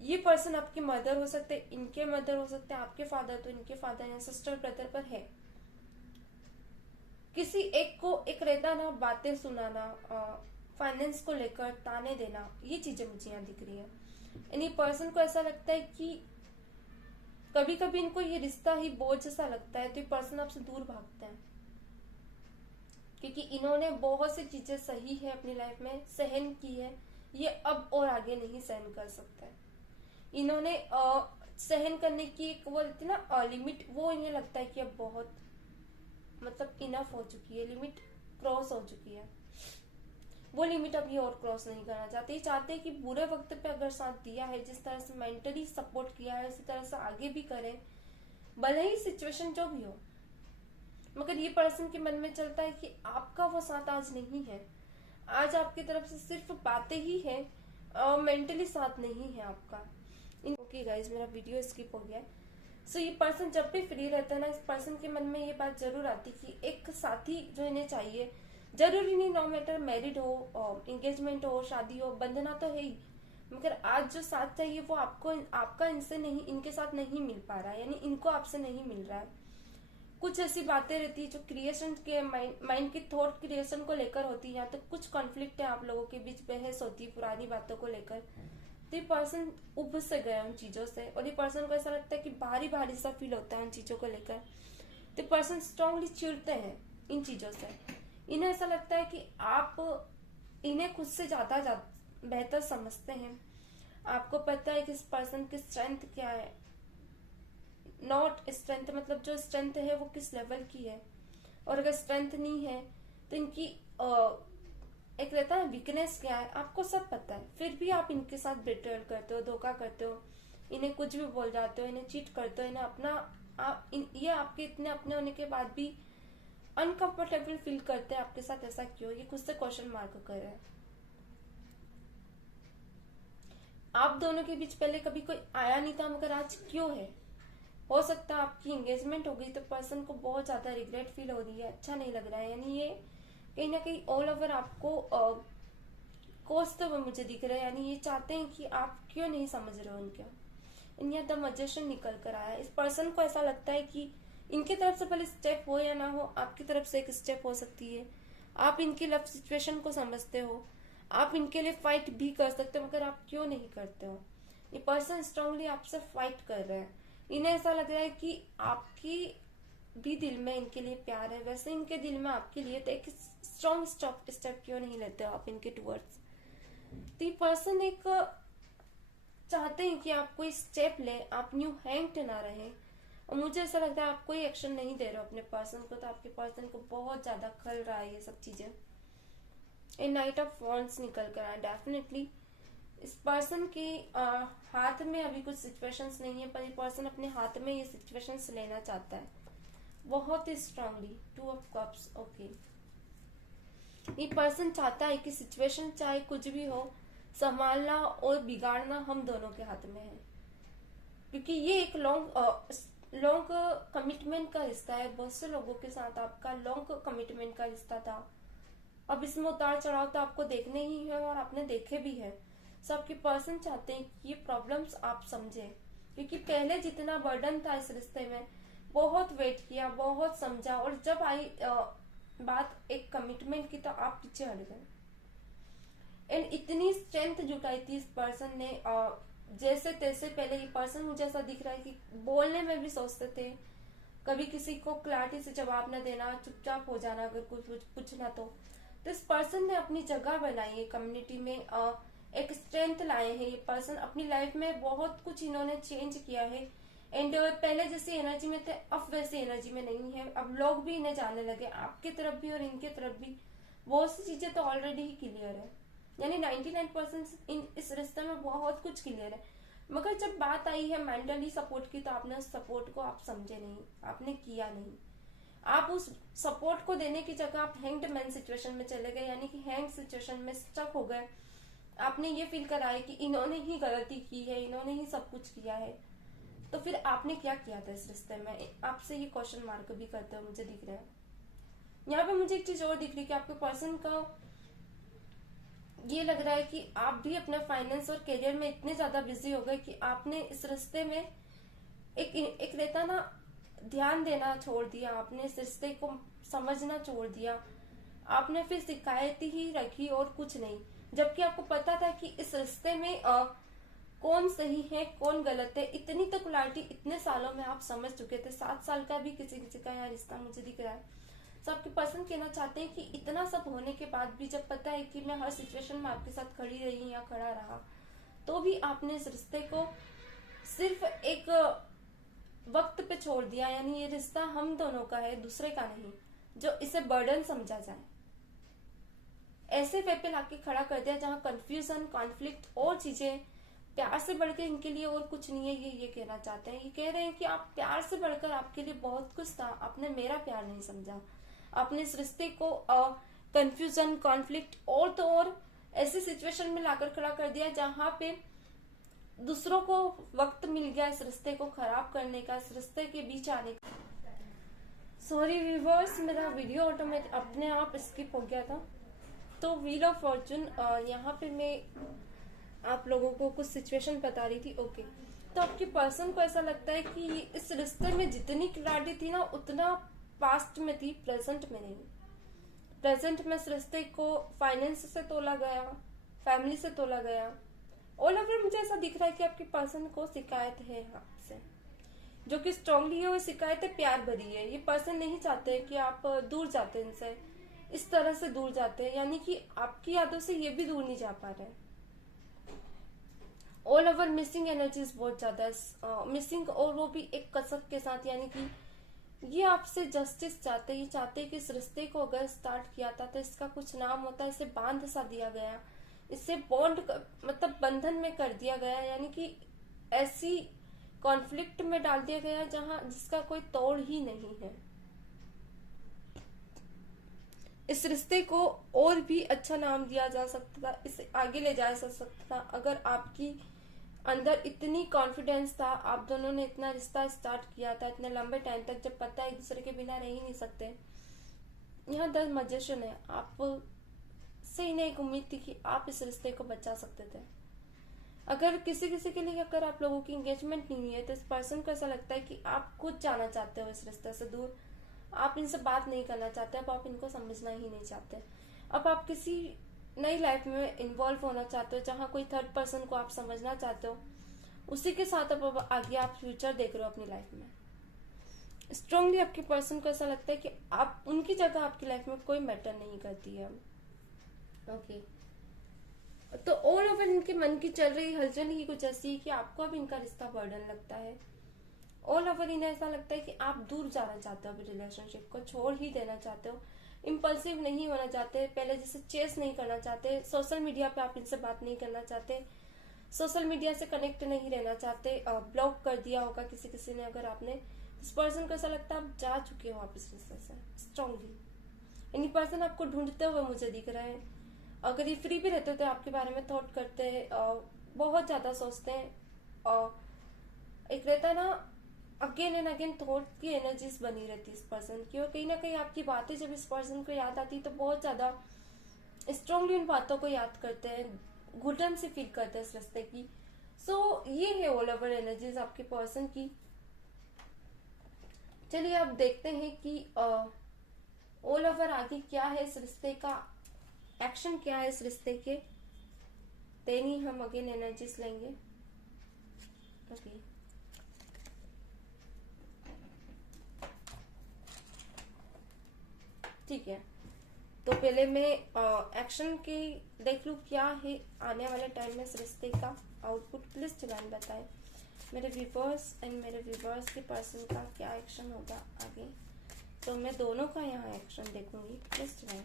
ये पर्सन आपकी मदर हो सकते हैं, इनके मदर हो सकते हैं, आपके फादर तो इनके फादर या सिस्टर ब्रदर पर है। किसी एक को एक रहता ना, बातें सुनाना, फाइनेंस को लेकर ताने देना, ये चीजें मुझे यहाँ दिख रही है। यानी पर्सन को ऐसा लगता है कि कभी कभी इनको ये रिश्ता ही बोझ जैसा लगता है तो ये पर्सन आपसे दूर भागते हैं, क्योंकि इन्होंने बहुत सी चीजें सही है अपनी लाइफ में सहन की है, ये अब और आगे नहीं सहन कर सकते। इन्होंने सहन करने की एक वो रहती ना लिमिट, वो इन्हें लगता है कि अब बहुत मतलब इनफ हो चुकी है, लिमिट क्रॉस हो चुकी है, वो लिमिट अब ये और क्रॉस नहीं करना चाहते। ये चाहते हैं कि बुरे वक्त पे अगर साथ दिया है, जिस तरह से मेंटली सपोर्ट किया है, इसी तरह से आगे भी करें, भले ही सिचुएशन जो भी हो। मगर ये पर्सन के मन में चलता है कि आपका वो साथ आज नहीं है, आज आपकी तरफ से सिर्फ बातें ही है, मेंटली साथ नहीं है आपका। ओके गाइज, मेरा वीडियो स्किप हो गया। सो ये पर्सन जब भी फ्री रहता है ना, इस पर्सन के मन में ये बात जरूर आती कि एक साथी जो इन्हें चाहिए। जरूरी नहीं, नो मैटर मैरिड हो, एंगेजमेंट हो, शादी हो, बंधना तो है ही, मगर आज जो साथ चाहिए वो आपका इनसे नहीं, इनके साथ नहीं मिल पा रहा है, यानी इनको आपसे नहीं मिल रहा है। कुछ ऐसी बातें रहती है जो क्रिएशन के माइंड की थॉट क्रिएशन को लेकर होती है, या तो कुछ कॉन्फ्लिक्ट है आप लोगों के बीच, बहस होती है पुरानी बातों को लेकर। तो ये पर्सन उब से गया उन चीजों से, और ये पर्सन को ऐसा लगता है कि भारी भारी सा फील होता है उन चीजों को लेकर। तो पर्सन स्ट्रांगली चिढ़ते हैं इन चीजों से। इन्हें ऐसा लगता है कि आप इन्हें खुद से ज्यादा बेहतर समझते हैं। आपको पता है कि इस पर्सन की स्ट्रेंथ क्या है, नॉट स्ट्रेंथ, मतलब जो स्ट्रेंथ है वो किस लेवल की है। और अगर स्ट्रेंथ नहीं है तो इनकी एक रहता है वीकनेस क्या है, आपको सब पता है। फिर भी आप इनके साथ बिट्रेयल करते हो, धोखा करते हो, इन्हें कुछ भी बोल जाते हो, इन्हें चीट करते हो, इन्हें ये आपके इतने अपने होने के बाद भी अनकंफर्टेबल फील करते हैं आपके साथ। ऐसा क्यों? ये खुद से क्वेश्चन मार्क कर रहे हैं। आप दोनों के बीच पहले कभी कोई आया नहीं था, मगर आज क्यों है? हो सकता है आपकी एंगेजमेंट हो गई तो पर्सन को बहुत ज्यादा रिग्रेट फील हो रही है, अच्छा नहीं लग रहा है, यानी ये कहीं ना कहीं ऑल ओवर आपको कोसते हुए मुझे दिख रहा है। यानी ये चाहते हैं कि आप क्यों नहीं समझ रहे हो उनके। इनका द मैजिशियन निकल कर आया है। इस पर्सन को ऐसा लगता है कि इनकी तरफ से भले स्टेप हो या ना हो, आपकी तरफ से एक स्टेप हो सकती है। आप इनकी लव सिचुएशन को समझते हो, आप इनके लिए फाइट भी कर सकते हो, मगर आप क्यों नहीं करते हो? ये पर्सन स्ट्रांगली आपसे फाइट कर रहे हैं। इन्हें ऐसा लग रहा है कि आपकी भी दिल में इनके लिए प्यार है, वैसे इनके दिल में आपके लिए, तो एक स्ट्रॉन्ग स्टेप क्यों नहीं लेते हो आप इनके टूवर्ड्स? तो ये पर्सन एक चाहते हैं कि आप कोई स्टेप ले, आप न्यू हैंग्ड ना रहे। और मुझे ऐसा लगता है आप कोई एक्शन नहीं दे रहे हो अपने पर्सन को, तो आपके पर्सन को बहुत ज्यादा खल रहा है ये सब चीजें। ए नाइट ऑफ वॉन्ड्स निकल कर आया। डेफिनेटली इस पर्सन के हाथ में अभी कुछ सिचुएशंस नहीं है, पर ये पर्सन अपने हाथ में ये सिचुएशंस लेना चाहता है बहुत ही स्ट्रांगली। 2 of cups. ओके, ये पर्सन चाहता है कि सिचुएशन चाहे कुछ भी हो, संभालना और बिगाड़ना हम दोनों के हाथ में है, क्योंकि ये एक लॉन्ग कमिटमेंट का रिश्ता है। बहुत से लोगों के साथ आपका लॉन्ग कमिटमेंट का रिश्ता था। अब इसमें उतार चढ़ाव तो आपको देखने ही है, और आपने देखे भी है। सो आपके पर्सन चाहते हैं कि ये प्रॉब्लम्स आप समझे, क्योंकि पहले जितना बर्डन था इस रिश्ते में, बहुत वेट किया, बहुत समझा, और जब आई बात एक कमिटमेंट की तो आप पीछे हट गए। एंड इतनी स्ट्रेंथ जुटाई थी इस पर्सन ने, जैसे तैसे। पहले ये पर्सन मुझे ऐसा दिख रहा है कि बोलने में भी सोचते थे, कभी किसी को क्लैरिटी से जवाब न देना, चुपचाप हो जाना अगर कुछ पूछना तो इस पर्सन ने अपनी जगह बनाई है कम्युनिटी में, एक स्ट्रेंथ लाए हैं। ये पर्सन अपनी लाइफ में बहुत कुछ इन्होंने चेंज किया है। एंड पहले जैसी एनर्जी में थे, अब वैसी एनर्जी में नहीं है। अब लोग भी इन्हें जानने लगे, आपकी तरफ भी और इनके तरफ भी। बहुत सी चीजें तो ऑलरेडी ही क्लियर है, यानी 99% इस रिश्ते में बहुत कुछ क्लियर है। मगर जब बात आई है मेंटली सपोर्ट की, तो आपने उस सपोर्ट को आप समझे नहीं, आपने किया नहीं। आप उस सपोर्ट को देने की जगह आप हैंग्ड मैन सिचुएशन में चले गए, यानी कि हैंग सिचुएशन में स्टक हो गए। आपने ये फील कराया कि इन्होंने ही गलती की है, इन्होंने ही सब कुछ किया है। तो फिर आपने क्या किया था इस रिश्ते में? आपसे ये क्वेश्चन मार्क भी करते हुए मुझे दिख रहा है। यहाँ पे मुझे एक चीज और दिख रही है कि आपके पर्सन का ये लग रहा है कि आप भी अपने फाइनेंस और करियर में इतने ज्यादा बिजी हो गए कि आपने इस रिश्ते में एक रहता ना, ध्यान देना छोड़ दिया। आपने इस रिश्ते को समझना छोड़ दिया। आपने फिर शिकायत ही रखी और कुछ नहीं, जबकि आपको पता था कि इस रिश्ते में कौन सही है कौन गलत है। इतनी तो क्लैरिटी इतने सालों में आप समझ चुके थे। 7 साल का भी किसी किसी का यहाँ रिश्ता मुझे दिख रहा है। तो आपके पर्सन कहना चाहते हैं कि इतना सब होने के बाद भी, जब पता है कि मैं हर सिचुएशन में आपके साथ खड़ी रही या खड़ा रहा, तो भी आपने इस रिश्ते को सिर्फ एक वक्त पे छोड़ दिया। यानी ये रिश्ता हम दोनों का है, दूसरे का नहीं, जो इसे बर्डन समझा जाए। ऐसे वे पे लाके खड़ा कर दिया जहां कंफ्यूजन, कॉन्फ्लिक्ट और चीजें, प्यार से बढ़कर इनके लिए और कुछ नहीं है। ये कहना चाहते हैं, ये कह रहे हैं कि आप प्यार से बढ़कर आपके लिए बहुत कुछ था, आपने मेरा प्यार नहीं समझा। आपने इस रिश्ते को कंफ्यूजन, कॉन्फ्लिक्ट और तो और ऐसी सिचुएशन में लाकर खड़ा कर दिया जहां पे दूसरों को वक्त मिल गया इस रिश्ते को खराब करने का, इस रिश्ते के बीच आने का। सॉरी व्यूवर्स, मेरा वीडियो ऑटोमेटिक अपने आप स्किप हो गया था। तो व्हील ऑफ फॉर्चून, यहाँ पे मैं आप लोगों को कुछ सिचुएशन बता रही थी। ओके, तो आपके पर्सन को ऐसा लगता है कि इस रिश्ते में जितनी क्लैरिटी थी ना उतना पास्ट में थी, प्रेजेंट में नहीं। प्रेजेंट में इस रिश्ते को फाइनेंस से तोला गया, फैमिली से तोला गया। ऑल ओवर मुझे ऐसा दिख रहा है कि आपके पर्सन को शिकायत है आपसे, जो कि स्ट्रांगली है। वो शिकायत है प्यार भरी है। ये पर्सन नहीं चाहते कि आप दूर जाते हैं इनसे, इस तरह से दूर जाते हैं, यानी कि आपकी यादों से ये भी दूर नहीं जा पा रहे। ऑल ओवर मिसिंग एनर्जीज बहुत ज्यादा है, मिसिंग, और वो भी एक कसक के साथ, यानी कि ये आपसे जस्टिस चाहते, ये चाहते कि इस रिश्ते को अगर स्टार्ट किया था तो इसका कुछ नाम होता है, इसे बांध सा दिया गया, इसे बॉन्ड मतलब बंधन में कर दिया गया, यानी कि ऐसी कॉन्फ्लिक्ट में डाल दिया गया जहां जिसका कोई तोड़ ही नहीं है। इस रिश्ते को और भी अच्छा नाम दिया जा सकता था, इसे आगे ले जाया जा सकता था अगर आपकी अंदर इतनी कॉन्फिडेंस था, आप दोनों ने इतना रिश्ता स्टार्ट किया था इतने लंबे टाइम तक, जब पता है एक दूसरे के बिना रह ही नहीं सकते। यहाँ 10 मजेशन है, आप से इन्हें एक उम्मीद थी कि आप इस रिश्ते को बचा सकते थे। अगर किसी किसी के लिए अगर आप लोगों की एंगेजमेंट नहीं हुई है तो इस पर्सन को ऐसा लगता है कि आप खुद जाना चाहते हो इस रिश्ते से दूर, आप इनसे बात नहीं करना चाहते, अब आप इनको समझना ही नहीं चाहते। अब आप किसी नई लाइफ में इन्वॉल्व होना चाहते हो जहां कोई थर्ड पर्सन को आप समझना चाहते हो, उसी के साथ अब आगे आप फ्यूचर देख रहे हो अपनी लाइफ में। स्ट्रांगली आपके पर्सन को ऐसा लगता है कि आप उनकी जगह आपकी लाइफ में कोई मैटर नहीं करती है। ओके, तो ऑल ओवर इनके मन की चल रही हलचल ही कुछ ऐसी है कि आपको अब इनका रिश्ता बर्डन लगता है। ऑल ओवर इन्हें ऐसा लगता है कि आप दूर जाना चाहते हो, अभी रिलेशनशिप को छोड़ ही देना चाहते हो, इम्पल्सिव नहीं होना चाहते, पहले जैसे चेस नहीं करना चाहते, सोशल मीडिया पे आप इनसे बात नहीं करना चाहते, सोशल मीडिया से कनेक्ट नहीं रहना चाहते, ब्लॉक कर दिया होगा किसी किसी ने अगर आपने। इस पर्सन को ऐसा लगता है आप जा चुके हो आप इस रिश्ते से स्ट्रांगली। यानी पर्सन आपको ढूंढते हुए मुझे दिख रहे हैं। अगर ये फ्री भी रहते तो आपके बारे में थॉट करते हैं, बहुत ज्यादा सोचते हैं, एक रहता है ना अगेन एंड अगेन थॉट की एनर्जीज बनी रहती है इस पर्सन की, और कहीं ना कहीं आपकी बातें जब इस पर्सन को याद आती तो बहुत ज्यादा स्ट्रांगली उन बातों को याद करते हैं, घुटन से फील करते हैं इस रिश्ते की। सो ये है ऑल ओवर एनर्जीज आपके पर्सन की। चलिए अब देखते हैं कि ऑल ओवर आगे क्या है इस रिश्ते का, एक्शन क्या है इस रिश्ते के, देन ही हम अगेन एनर्जीज लेंगे। ओके, ठीक है, तो पहले मैं एक्शन की देख लूं क्या है आने वाले टाइम में इस रिश्ते का आउटपुट। प्लीज डिवाइन बताएं मेरे व्यूवर्स एंड मेरे व्यूवर्स के पर्सन का क्या एक्शन होगा आगे। तो मैं दोनों का यहाँ एक्शन देखूंगी। Please divine,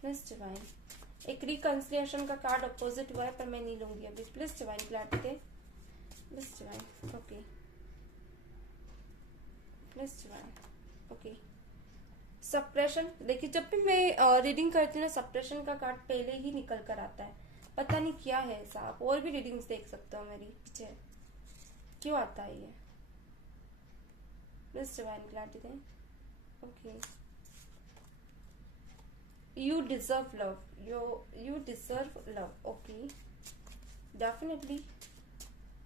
please divine. एक रिकंसिलिएशन का कार्ड अपोजिट हुआ है पर मैं नहीं लूंगी अभी। Please divine clarity they, please divine. Okay, please divine. Okay, suppression. देखिए जब भी मैं रीडिंग करती हूँ ना सप्रेशन का कार्ड पहले ही निकल कर आता है, पता नहीं क्या है ऐसा। आप और भी रीडिंग्स देख सकते हो मेरी पीछे, क्यों आता है ये। प्लीज डिवाइन क्लैरिटी दें। Okay, you deserve love, you deserve love. Okay, definitely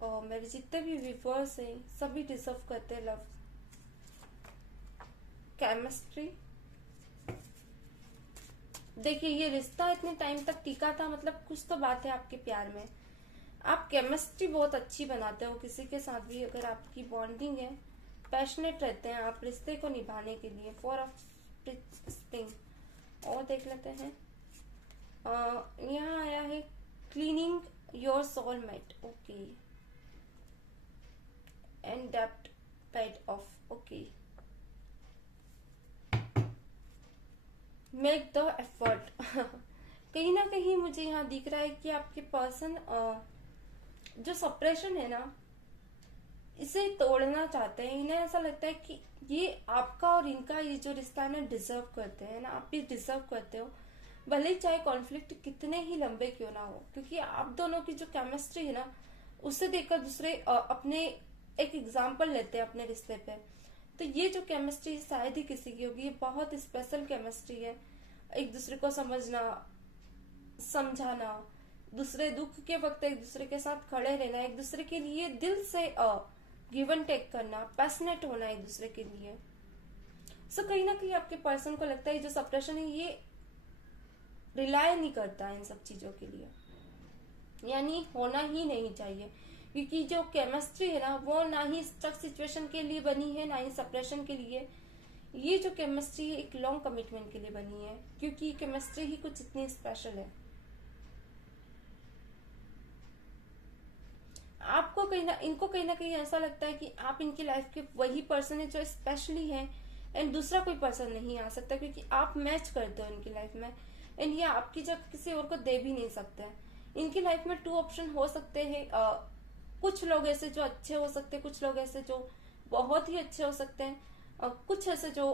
मेरे जितने भी व्यूअर्स हैं सभी डिजर्व करते हैं लव। केमिस्ट्री, देखिए ये रिश्ता इतने टाइम तक टिका था, मतलब कुछ तो बात है आपके प्यार में। आप केमिस्ट्री बहुत अच्छी बनाते हो किसी के साथ भी, अगर आपकी बॉन्डिंग है, पैशनेट रहते हैं आप रिश्ते को निभाने के लिए। 4 ऑफ स्प्रिंग। और देख लेते हैं, यहाँ आया है cleaning your soulmate. Okay, and depth paid of. Okay, make the effort. कहीं ना कहीं मुझे यहाँ दिख रहा है कि आपके पर्सन जो सप्रेशन है ना, इसे तोड़ना चाहते हैं। इन्हें ऐसा लगता है कि ये आपका और इनका ये जो रिश्ता है ना डिजर्व करते हैं ना, आप भी डिजर्व करते हो, भले ही चाहे कॉन्फ्लिक्ट कितने ही लंबे क्यों ना हो, क्योंकि आप दोनों की जो केमिस्ट्री है ना उससे देखकर दूसरे अपने एक एग्जाम्पल लेते हैं अपने रिश्ते पे। तो ये जो केमिस्ट्री शायद ही किसी की होगी, ये बहुत स्पेशल केमिस्ट्री है। एक दूसरे को समझना, समझाना, दूसरे दुख के वक्त एक दूसरे के साथ खड़े रहना, एक दूसरे के लिए दिल से गिव एंड टेक करना, पैशनेट होना एक दूसरे के लिए। सो कहीं ना कहीं आपके पर्सन को लगता है जो सप्रेशन है ये रिलाय नहीं करता इन सब चीजों के लिए, यानी होना ही नहीं चाहिए, क्योंकि जो केमिस्ट्री है ना वो ना ही स्ट्रक सिचुएशन के लिए बनी है ना ही सप्रेशन के लिए। ये जो केमिस्ट्री है एक लॉन्ग कमिटमेंट के लिए बनी है, क्योंकि केमिस्ट्री ही कुछ इतनी स्पेशल है। आपको इनको कहीं ना कहीं ऐसा लगता है कि आप इनकी लाइफ के वही पर्सन है जो स्पेशली है, एंड दूसरा कोई पर्सन नहीं आ सकता, क्योंकि आप मैच करते हो इनकी लाइफ में, एंड ये आपकी जगह किसी और को दे भी नहीं सकते हैं। इनकी लाइफ में 2 ऑप्शन हो सकते हैं, कुछ लोग ऐसे जो अच्छे हो सकते हैं, कुछ लोग ऐसे जो बहुत ही अच्छे हो सकते हैं, कुछ ऐसे जो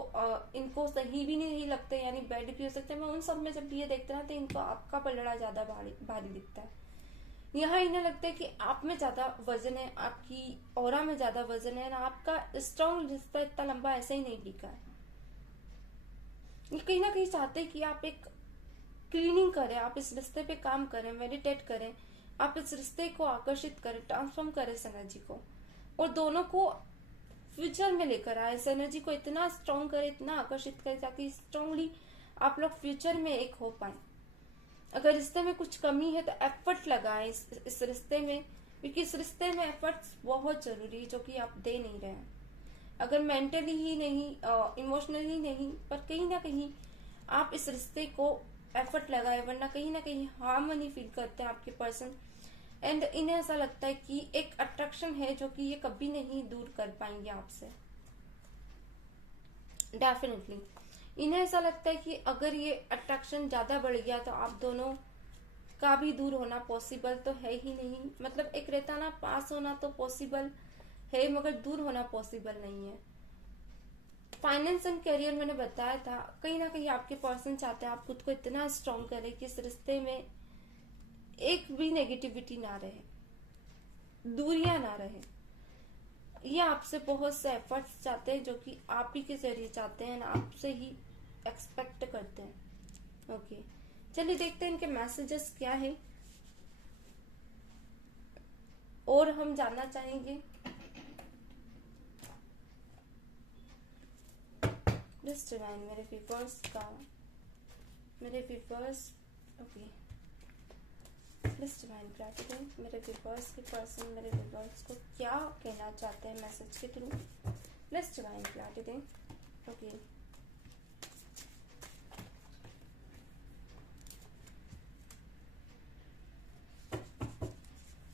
इनको सही भी नहीं लगते, यानी बैड भी हो सकते हैं। मैं उन सब में जब ये देखते हैं तो इनको आपका पलड़ा ज्यादा भारी दिखता है। यहाँ इन्हें लगता है कि आप में ज्यादा वजन है, आपकी ऑरा में ज्यादा वजन है ना, आपका स्ट्रॉन्ग रिश्ता इतना लंबा ऐसे ही नहीं टिका है। ये कहीं ना कहीं चाहते हैं कि आप एक क्लीनिंग करें, आप इस रिश्ते पे काम करें, मेडिटेट करें, आप इस रिश्ते को आकर्षित करें, ट्रांसफॉर्म करें इस एनर्जी को, और दोनों को फ्यूचर में लेकर आए, इस एनर्जी को इतना स्ट्रॉन्ग करें, इतना आकर्षित करें ताकि स्ट्रांगली आप लोग फ्यूचर में एक हो पाए। अगर रिश्ते में कुछ कमी है तो एफर्ट लगाएं इस रिश्ते में, क्योंकि इस रिश्ते में एफर्ट्स बहुत जरूरी है जो कि आप दे नहीं रहे हैं। अगर मेंटली ही नहीं, इमोशनली नहीं, पर कहीं ना कहीं आप इस रिश्ते को एफर्ट लगाए, वरना कहीं ना कहीं हार्मनी फील करते हैं आपके पर्सन, एंड इन्हें ऐसा लगता है कि एक अट्रैक्शन है जो कि ये कभी नहीं दूर कर पाएंगे आपसे। डेफिनेटली इन्हें ऐसा लगता है कि अगर ये अट्रैक्शन ज्यादा बढ़ गया तो आप दोनों का भी दूर होना पॉसिबल तो है ही नहीं। मतलब एक रहता ना, पास होना तो पॉसिबल है मगर दूर होना पॉसिबल नहीं है। फाइनेंस एंड करियर मैंने बताया था, कहीं ना कहीं आपके पर्सन चाहते हैं आप खुद को इतना स्ट्रॉन्ग करें कि इस रिश्ते में एक भी नेगेटिविटी ना रहे, दूरियां ना रहे। ये आपसे बहुत से एफर्ट्स चाहते हैं जो कि आप ही के जरिए चाहते हैं, आपसे ही एक्सपेक्ट करते हैं। ओके, चलिए देखते हैं इनके मैसेजेस क्या है और हम जानना चाहेंगे। प्लीज डिवाइन मेरे व्यूअर्स का, मेरे viewers, okay please divine gratitude, मेरे व्यूअर्स के पर्सन मेरे व्यूअर्स को क्या कहना चाहते हैं मैसेज के through. Please divine gratitude, okay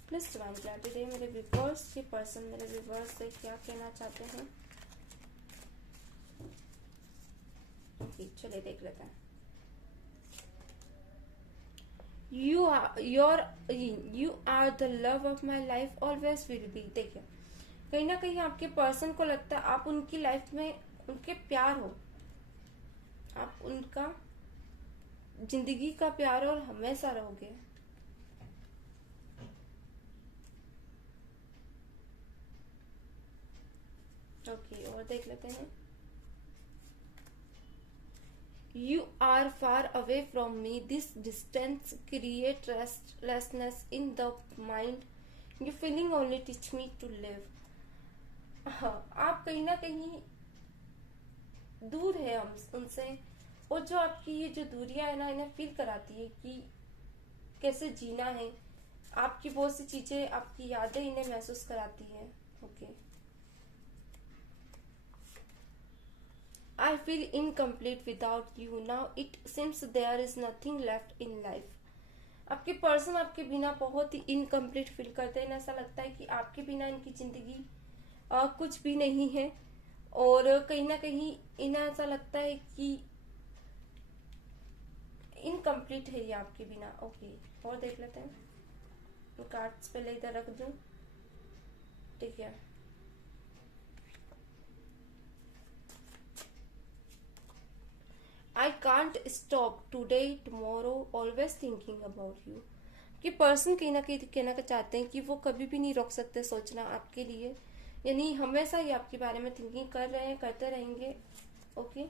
please divine gratitude, मेरे व्यूअर्स के पर्सन मेरे व्यूअर्स से क्या कहना चाहते हैं। ओके चलिए देख लेते हैं। You are the love of my life, always will be। देखिए कहीं ना कहीं आपके पर्सन को लगता है आप उनकी लाइफ में उनके प्यार हो, आप उनका जिंदगी का प्यार और हमेशा रहोगे। ओके और देख लेते हैं। You are far away from me. This distance creates restlessness in the mind. Your feeling only teach me to live. हाँ, आप कहीं ना कहीं दूर है हम उनसे, और जो आपकी ये जो दूरियां है ना इन्हें फील कराती है कि कैसे जीना है। आपकी बहुत सी चीजें, आपकी यादें इन्हें महसूस कराती है। Okay I feel incomplete without you. Now it seems there is nothing left in life. आपके पर्सन आपके बिना बहुत ही इनकम्प्लीट फील करते हैं। ऐसा लगता है कि आपके बिना इनकी जिंदगी कुछ भी नहीं है, और कहीं ना कहीं इन्हें ऐसा लगता है कि इनकम्प्लीट है ये आपके बिना। ओके और देख लेते हैं। कार्ड्स पहले इधर रख दूं, ठीक है। I can't stop today tomorrow always thinking about you. कि पर्सन कहीं ना कहीं कहना चाहते हैं कि वो कभी भी नहीं रोक सकते सोचना आपके लिए, यानी हमेशा ही आपके बारे में थिंकिंग कर रहे हैं, करते रहेंगे। Okay,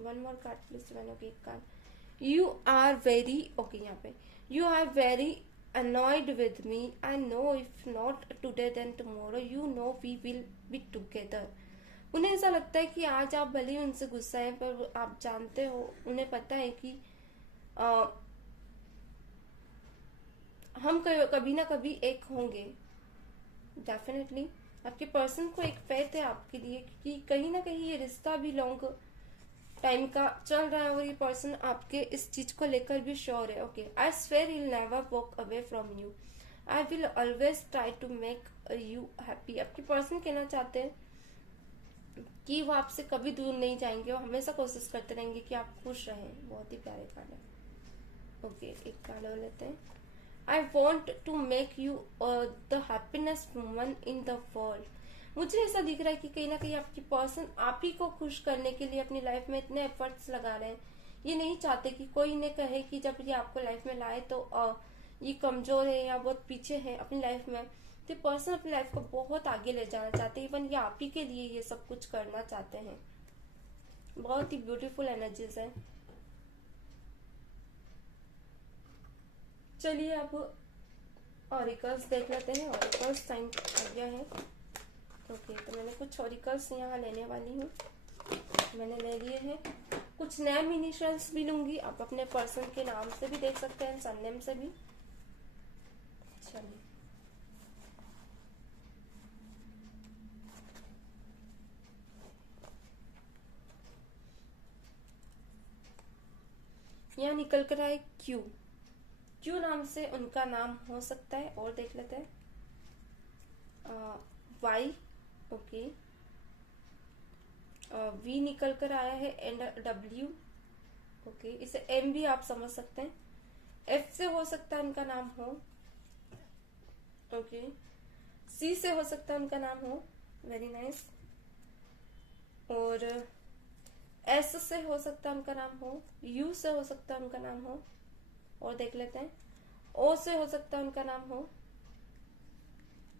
one more card please. मैंने एक card, you are very, okay यहाँ पे, you are very annoyed with me. I know if not today then tomorrow you know we will be together. उन्हें ऐसा लगता है कि आज आप भले ही उनसे गुस्सा है, पर आप जानते हो, उन्हें पता है कि हम कभी ना कभी एक होंगे। डेफिनेटली आपके पर्सन को एक फेथ है आपके लिए कि कहीं ना कहीं ये रिश्ता भी लॉन्ग टाइम का चल रहा है और ये पर्सन आपके इस चीज को लेकर भी श्योर है। Okay, I swear will never walk away from you, I will always try to make you happy. आपके पर्सन कहना चाहते हैं कि वो आपसे कभी दूर नहीं जाएंगे, वो हमेशा कोशिश करते रहेंगे कि आप खुश रहें। बहुत ही प्यारे कार्ड है। ओके, एक कार्ड और लेते हैं। I want to make you the happiness woman in the world. मुझे ऐसा दिख रहा है कि कहीं ना कहीं आपकी पर्सन आप ही को खुश करने के लिए अपनी लाइफ में इतने एफर्ट्स लगा रहे हैं। ये नहीं चाहते कि कोई इन्हें कहे कि जब ये आपको लाइफ में लाए तो ये कमजोर है या बहुत पीछे है अपनी लाइफ में। तो पर्सन अपनी लाइफ को बहुत आगे ले जाना चाहते हैं, इवन ये आप ही के लिए ये सब कुछ करना चाहते हैं। बहुत ही ब्यूटीफुल एनर्जीज है। चलिए अब ऑरिकल्स देख लेते हैं। ऑरिकल्स टाइम आ गया है। ओके, तो मैंने कुछ ऑरिकल्स यहाँ लेने वाली हूँ, मैंने ले लिए हैं। कुछ नेम इनिशियल्स भी लूंगी, आप अपने पर्सन के नाम से भी देख सकते हैं, सरनेम से भी। चलिए, यहाँ निकल कर आए क्यू। क्यू नाम से उनका नाम हो सकता है। और देख लेते हैं वाई। ओके, वी निकल कर आया है एंड डब्ल्यू। ओके, इसे एम भी आप समझ सकते हैं। एफ से हो सकता है उनका नाम हो। ओके, सी से हो सकता है उनका नाम हो। Very nice. और एस से हो सकता है उनका नाम हो। यू से हो सकता है उनका नाम हो। और देख लेते हैं ओ से हो सकता है उनका नाम हो।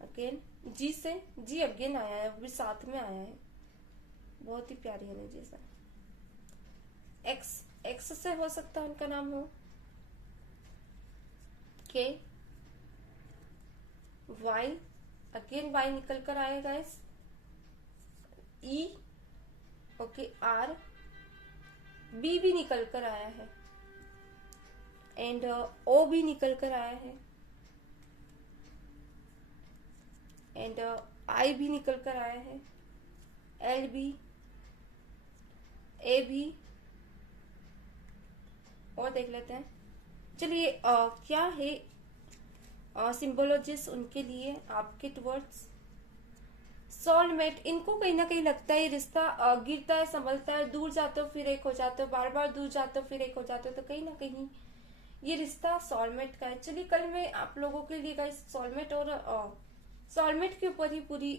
अगेन जी से, जी अगेन आया है, भी साथ में आया है। बहुत ही प्यारी एनर्जी से। एक्स, एक्स से हो सकता है उनका नाम हो। के, वाई, अगेन वाई निकल कर आएगा। इस ई, ओके, आर, बी भी निकल कर आया है एंड ओ भी निकल कर आया है एंड आई भी निकल कर आया है। एल भी, ए भी। और देख लेते हैं। चलिए क्या है सिंबोलॉजिस्ट उनके लिए आपके टुवर्ड्स सोलमेट। इनको कहीं ना कहीं लगता है ये रिश्ता गिरता है, संभलता है, दूर जाते हो फिर एक हो जाते हो, बार बार दूर जाते हो फिर एक हो जाते हो, तो कहीं ना कहीं ये रिश्ता सोलमेट का है। चलिए कल मैं आप लोगों के लिए गाइस सोलमेट और सोलमेट के ऊपर ही पूरी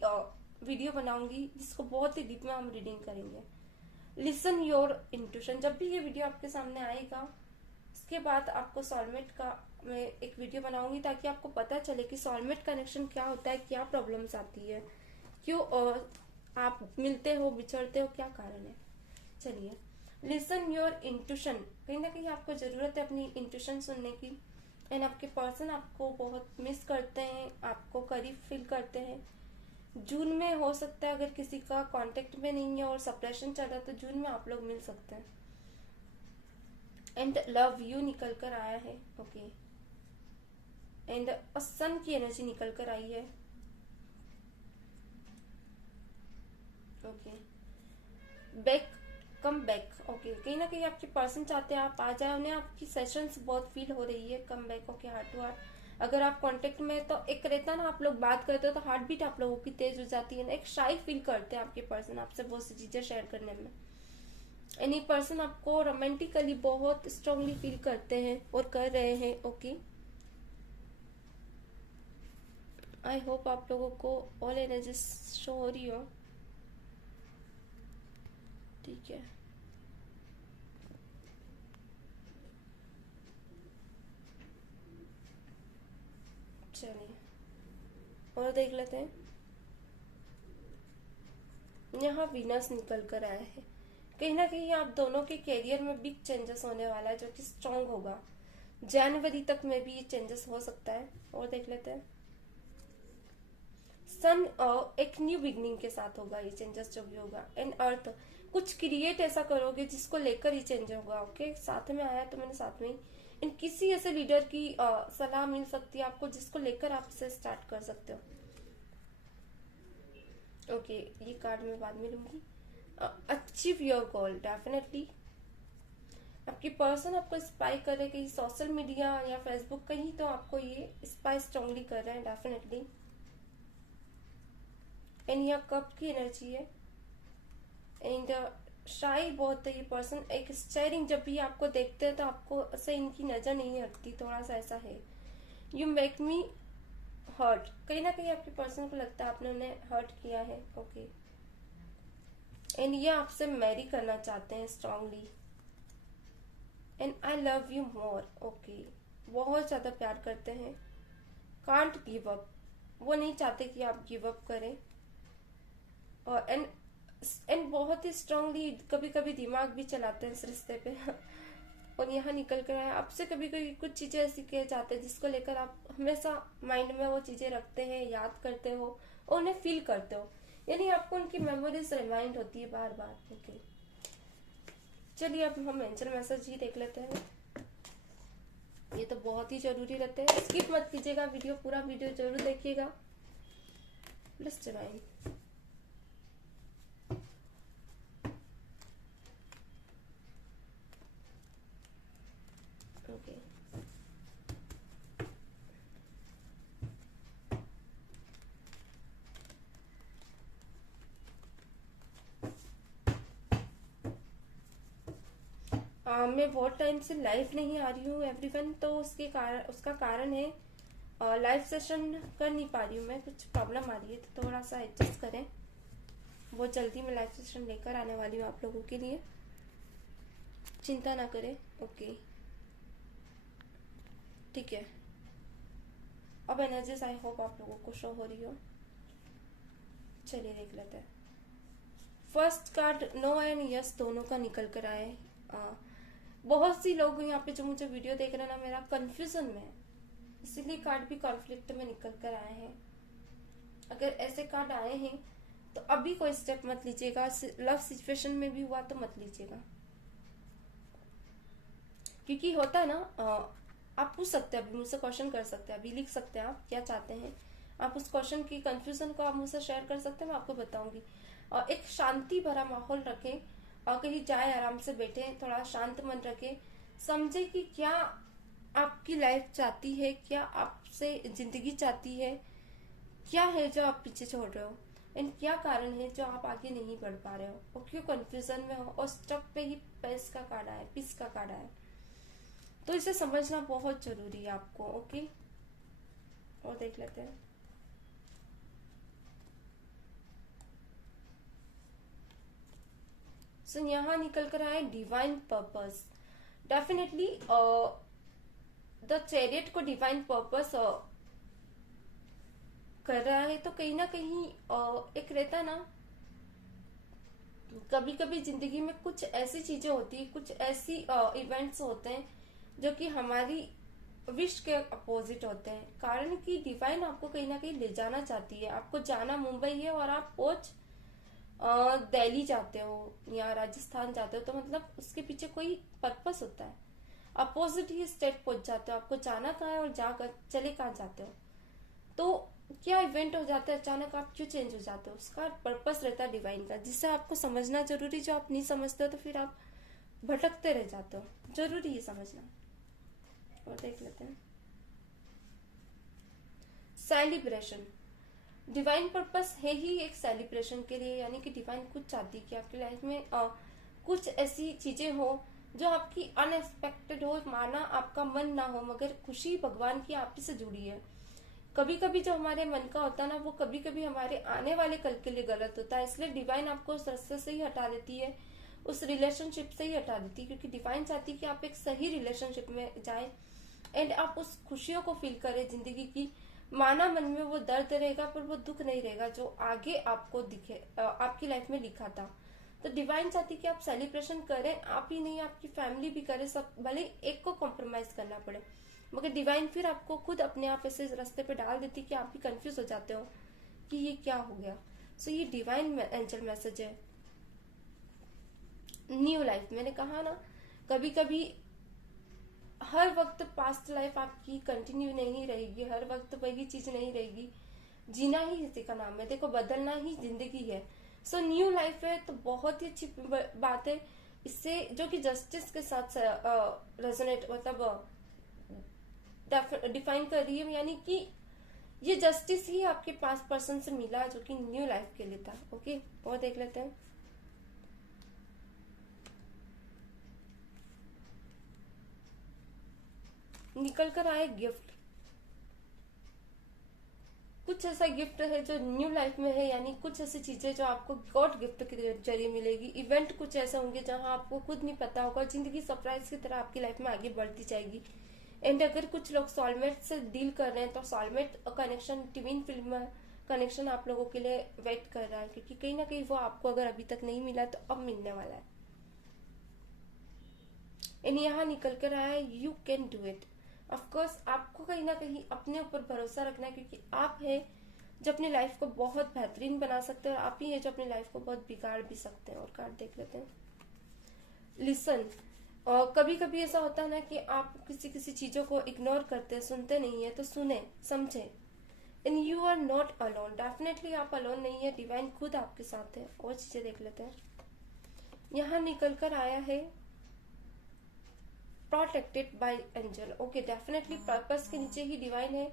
वीडियो बनाऊंगी, जिसको बहुत ही डीप में हम रीडिंग करेंगे। Listen your intuition. जब भी ये वीडियो आपके सामने आएगा उसके बाद आपको सोलमेट का मैं एक वीडियो बनाऊंगी, ताकि आपको पता चले कि सोलमेट कनेक्शन क्या होता है, क्या प्रॉब्लम्स आती है, क्यों आप मिलते हो, बिछड़ते हो, क्या कारण है। चलिए, लिसन योर इंट्यूशन। कहीं ना कहीं आपको जरूरत है अपनी इंट्यूशन सुनने की। एंड आपके पर्सन आपको बहुत मिस करते हैं, आपको करीब फील करते हैं। जून में हो सकता है, अगर किसी का कांटेक्ट में नहीं है और सप्रेशन चल रहा है, तो जून में आप लोग मिल सकते हैं। एंड लव यू निकल कर आया है। ओके, एंड सन की एनर्जी निकल कर आई है। ओके, बैक, कम बैक। ओके, कहीं ना कहीं आपके पर्सन चाहते हैं आप आ जाए, उन्हें आपकी सेशंस बहुत फील हो रही है। Come back. Okay, heart to heart. अगर आप कांटेक्ट में, तो एक रहता ना, आप लोग बात करते हो तो हार्ट बीट आप लोगों की तेज हो जाती है ना, एक शाई फील करते हैं आपके पर्सन आपसे बहुत सी चीजें शेयर करने में। एनी पर्सन आपको रोमांटिकली बहुत स्ट्रांगली फील करते हैं और कर रहे हैं। ओके, आई होप आप लोगों को ऑल एनर्जी शो हो रही हो। ठीक है, चलिए और देख लेते हैं। यहाँ वीनस निकल कर आया है। कहीं ना कहीं आप दोनों के करियर में बिग चेंजेस होने वाला है, जो कि स्ट्रांग होगा। जनवरी तक में भी ये चेंजेस हो सकता है। और देख लेते हैं। सन एक न्यू बिगनिंग के साथ होगा ये चेंजेस जो भी होगा। एंड अर्थ कुछ क्रिएट ऐसा करोगे जिसको लेकर ही चेंज होगा। ओके, साथ में आया तो मैंने साथ में ही इन किसी ऐसे लीडर की सलाह मिल सकती है आपको, जिसको लेकर आप इसे स्टार्ट कर सकते हो। ओके, ये कार्ड मैं बाद में लूंगी। अचीव योर गोल, डेफिनेटली आपकी पर्सन आपको स्पाई कर रहे, कहीं सोशल मीडिया या फेसबुक कहीं तो आपको ये स्पाई स्ट्रांगली कर रहे हैं डेफिनेटली। एंड यहाँ कप की एनर्जी है। एंड शाई बहुत है ये पर्सन, एक स्टेयरिंग, जब भी आपको देखते हैं तो आपको से इनकी नजर नहीं हटती, थोड़ा सा ऐसा है। यू मेक मी हर्ट, कहीं ना कहीं आपके पर्सन को लगता है आपने उन्हें हर्ट किया है। ओके, एंड ये आपसे मैरी करना चाहते हैं strongly. And I love you more, okay, बहुत ज्यादा प्यार करते हैं। कांट गिव अप, वो नहीं चाहते कि आप गिव अप करें। और एंड बहुत ही स्ट्रांगली कभी कभी दिमाग भी चलाते हैं इस रिश्ते पे। और यहाँ निकल कर आया, आपसे कभी कभी कुछ चीजें ऐसी कह जाते हैं जिसको लेकर आप हमेशा माइंड में वो चीजें रखते हैं, याद करते हो और उन्हें फील करते हो, यानी आपको उनकी मेमोरीज रिमाइंड होती है बार बार। ओके, चलिए अब हम एंजल मैसेज ही देख लेते हैं। ये तो बहुत ही जरूरी रहते हैं, स्किप मत कीजिएगा वीडियो, पूरा वीडियो जरूर देखिएगा। प्लस डिवाइन, ओके, मैं बहुत टाइम से लाइव नहीं आ रही हूँ एवरीवन, तो उसका कारण है लाइव सेशन कर नहीं पा रही हूँ मैं, कुछ प्रॉब्लम आ रही है, तो थोड़ा सा एडजस्ट करें। बहुत जल्दी मैं लाइव सेशन लेकर आने वाली हूँ आप लोगों के लिए, चिंता ना करें। ओके, ठीक है, अब एनर्जीज आई होप आप लोगों को शो हो रही हो। चलिए देख लेते हैं। First card no and yes दोनों का निकल कर आए। बहुत सी लोग यहाँ पे जो मुझे वीडियो देख रहे हैं ना, मेरा कंफ्यूजन में, इसीलिए कार्ड भी कॉन्फ्लिक्ट में निकल कर आए हैं। अगर ऐसे कार्ड आए हैं तो अभी कोई स्टेप मत लीजिएगा, लव सिचुएशन में भी हुआ तो मत लीजिएगा, क्योंकि होता है ना, आप पूछ सकते हैं, अभी मुझसे क्वेश्चन कर सकते हैं, अभी लिख सकते हैं आप क्या चाहते हैं, आप उस क्वेश्चन की कंफ्यूजन को आप मुझसे शेयर कर सकते हैं, मैं आपको बताऊंगी। और एक शांति भरा माहौल रखें और कहीं जाए आराम से बैठे, थोड़ा शांत मन रखें, समझे कि क्या आपकी लाइफ चाहती है, क्या आपसे जिंदगी चाहती है, क्या है जो आप पीछे छोड़ रहे हो, एंड क्या कारण है जो आप आगे नहीं बढ़ पा रहे हो, और क्यों कंफ्यूजन में हो। और स्टक पे ही पीस का कार्ड आया, पीस का कार्ड आया, तो इसे समझना बहुत जरूरी है आपको। ओके, और देख लेते हैं। सो यहाँ निकल कर आए divine purpose, definitely the chariot को डिवाइन पर्पस कर रहा है, तो कहीं ना कहीं एक रहता ना, कभी कभी जिंदगी में कुछ ऐसी चीजें होती है, कुछ ऐसी इवेंट्स होते हैं जो कि हमारी विश के अपोजिट होते हैं, कारण कि डिवाइन आपको कहीं ना कहीं ले जाना चाहती है। आपको जाना मुंबई है और आप पहुंच दिल्ली जाते हो या राजस्थान जाते हो, तो मतलब उसके पीछे कोई पर्पस होता है। अपोजिट ही स्टेट पहुंच जाते हो, आपको जाना कहाँ है और जाकर चले कहाँ जाते हो, तो क्या इवेंट हो जाता है अचानक, आप क्यों चेंज हो जाते हो, उसका पर्पस रहता है डिवाइन का, जिसे आपको समझना जरूरी। जो आप नहीं समझते हो तो फिर आप भटकते रह जाते हो, जरूरी है समझना। और देख लेते हैं सेलिब्रेशन, डिवाइन पर्पस है ही एक सेलिब्रेशन के लिए, यानी कि डिवाइन कुछ चाहती है कि आपकी लाइफ में कुछ ऐसी चीजें हो जो आपकी अनएक्सपेक्टेड हो, माना आपका मन ना हो, मगर खुशी भगवान की आप ही से जुड़ी है। कभी कभी जो हमारे मन का होता है ना, वो कभी कभी हमारे आने वाले कल के लिए गलत होता है, इसलिए डिवाइन आपको उस रास्ते से ही हटा देती है, उस रिलेशनशिप से ही हटा देती है, क्योंकि डिवाइन चाहती है कि आप एक सही रिलेशनशिप में जाए एंड आप उस खुशियों को फील करें जिंदगी की, माना मन में वो दर्द रहेगा पर वो दुख नहीं रहेगा जो आगे आपको दिखे, आपकी लाइफ में लिखा था। तो डिवाइन चाहती कि आप सेलिब्रेशन करें, आप ही नहीं आपकी फैमिली भी करे, सब भले एक को कॉम्प्रोमाइज करना पड़े, मगर डिवाइन फिर आपको खुद अपने आप ऐसे रास्ते पे डाल देती कि आप भी कंफ्यूज हो जाते हो कि ये क्या हो गया। सो ये डिवाइन एंजल मैसेज है। न्यू लाइफ, मैंने कहा ना कभी कभी हर वक्त पास्ट लाइफ आपकी कंटिन्यू नहीं रहेगी, हर वक्त वही चीज नहीं रहेगी। जीना ही इसी का नाम है, देखो बदलना ही जिंदगी है। सो न्यू लाइफ है तो बहुत ही अच्छी बात है, इससे जो कि जस्टिस के साथ रेजोनेट मतलब डिफाइन कर रही है, यानी कि ये जस्टिस ही आपके पास पर्सन से मिला जो कि न्यू लाइफ के लिए था। ओके, और देख लेते हैं। निकल कर आए गिफ्ट, कुछ ऐसा गिफ्ट है जो न्यू लाइफ में है, यानी कुछ ऐसी चीजें जो आपको गॉड गिफ्ट के जरिए मिलेगी। इवेंट कुछ ऐसे होंगे जहां आपको खुद नहीं पता होगा, जिंदगी सरप्राइज की तरह आपकी लाइफ में आगे बढ़ती जाएगी। एंड अगर कुछ लोग सॉलमेट से डील कर रहे हैं तो soulmate connection, twin film connection आप लोगों के लिए वेट कर रहा है, क्योंकि कहीं ना कहीं वो आपको अगर अभी तक नहीं मिला तो अब मिलने वाला है। एंड यहाँ निकल कर आया you can do it. Of course आपको कहीं ना कहीं अपने ऊपर भरोसा रखना है, क्योंकि आप है जो अपनी लाइफ को बहुत बेहतरीन बना सकते हैं, और आप ही है जो अपनी लाइफ को बहुत बिगाड़ भी सकते हैं। और कार्ड देख लेते हैं। लिसन, और कभी कभी ऐसा होता है ना कि आप किसी किसी चीजों को इग्नोर करते हैं, सुनते नहीं है, तो सुने समझे। And you are not alone, definitely आप अलोन नहीं है, डिवाइन खुद आपके साथ है। और चीजें देख लेते हैं। यहाँ निकल कर आया है protected by Angel. Okay, definitely purpose के नीचे ही डिवाइन है,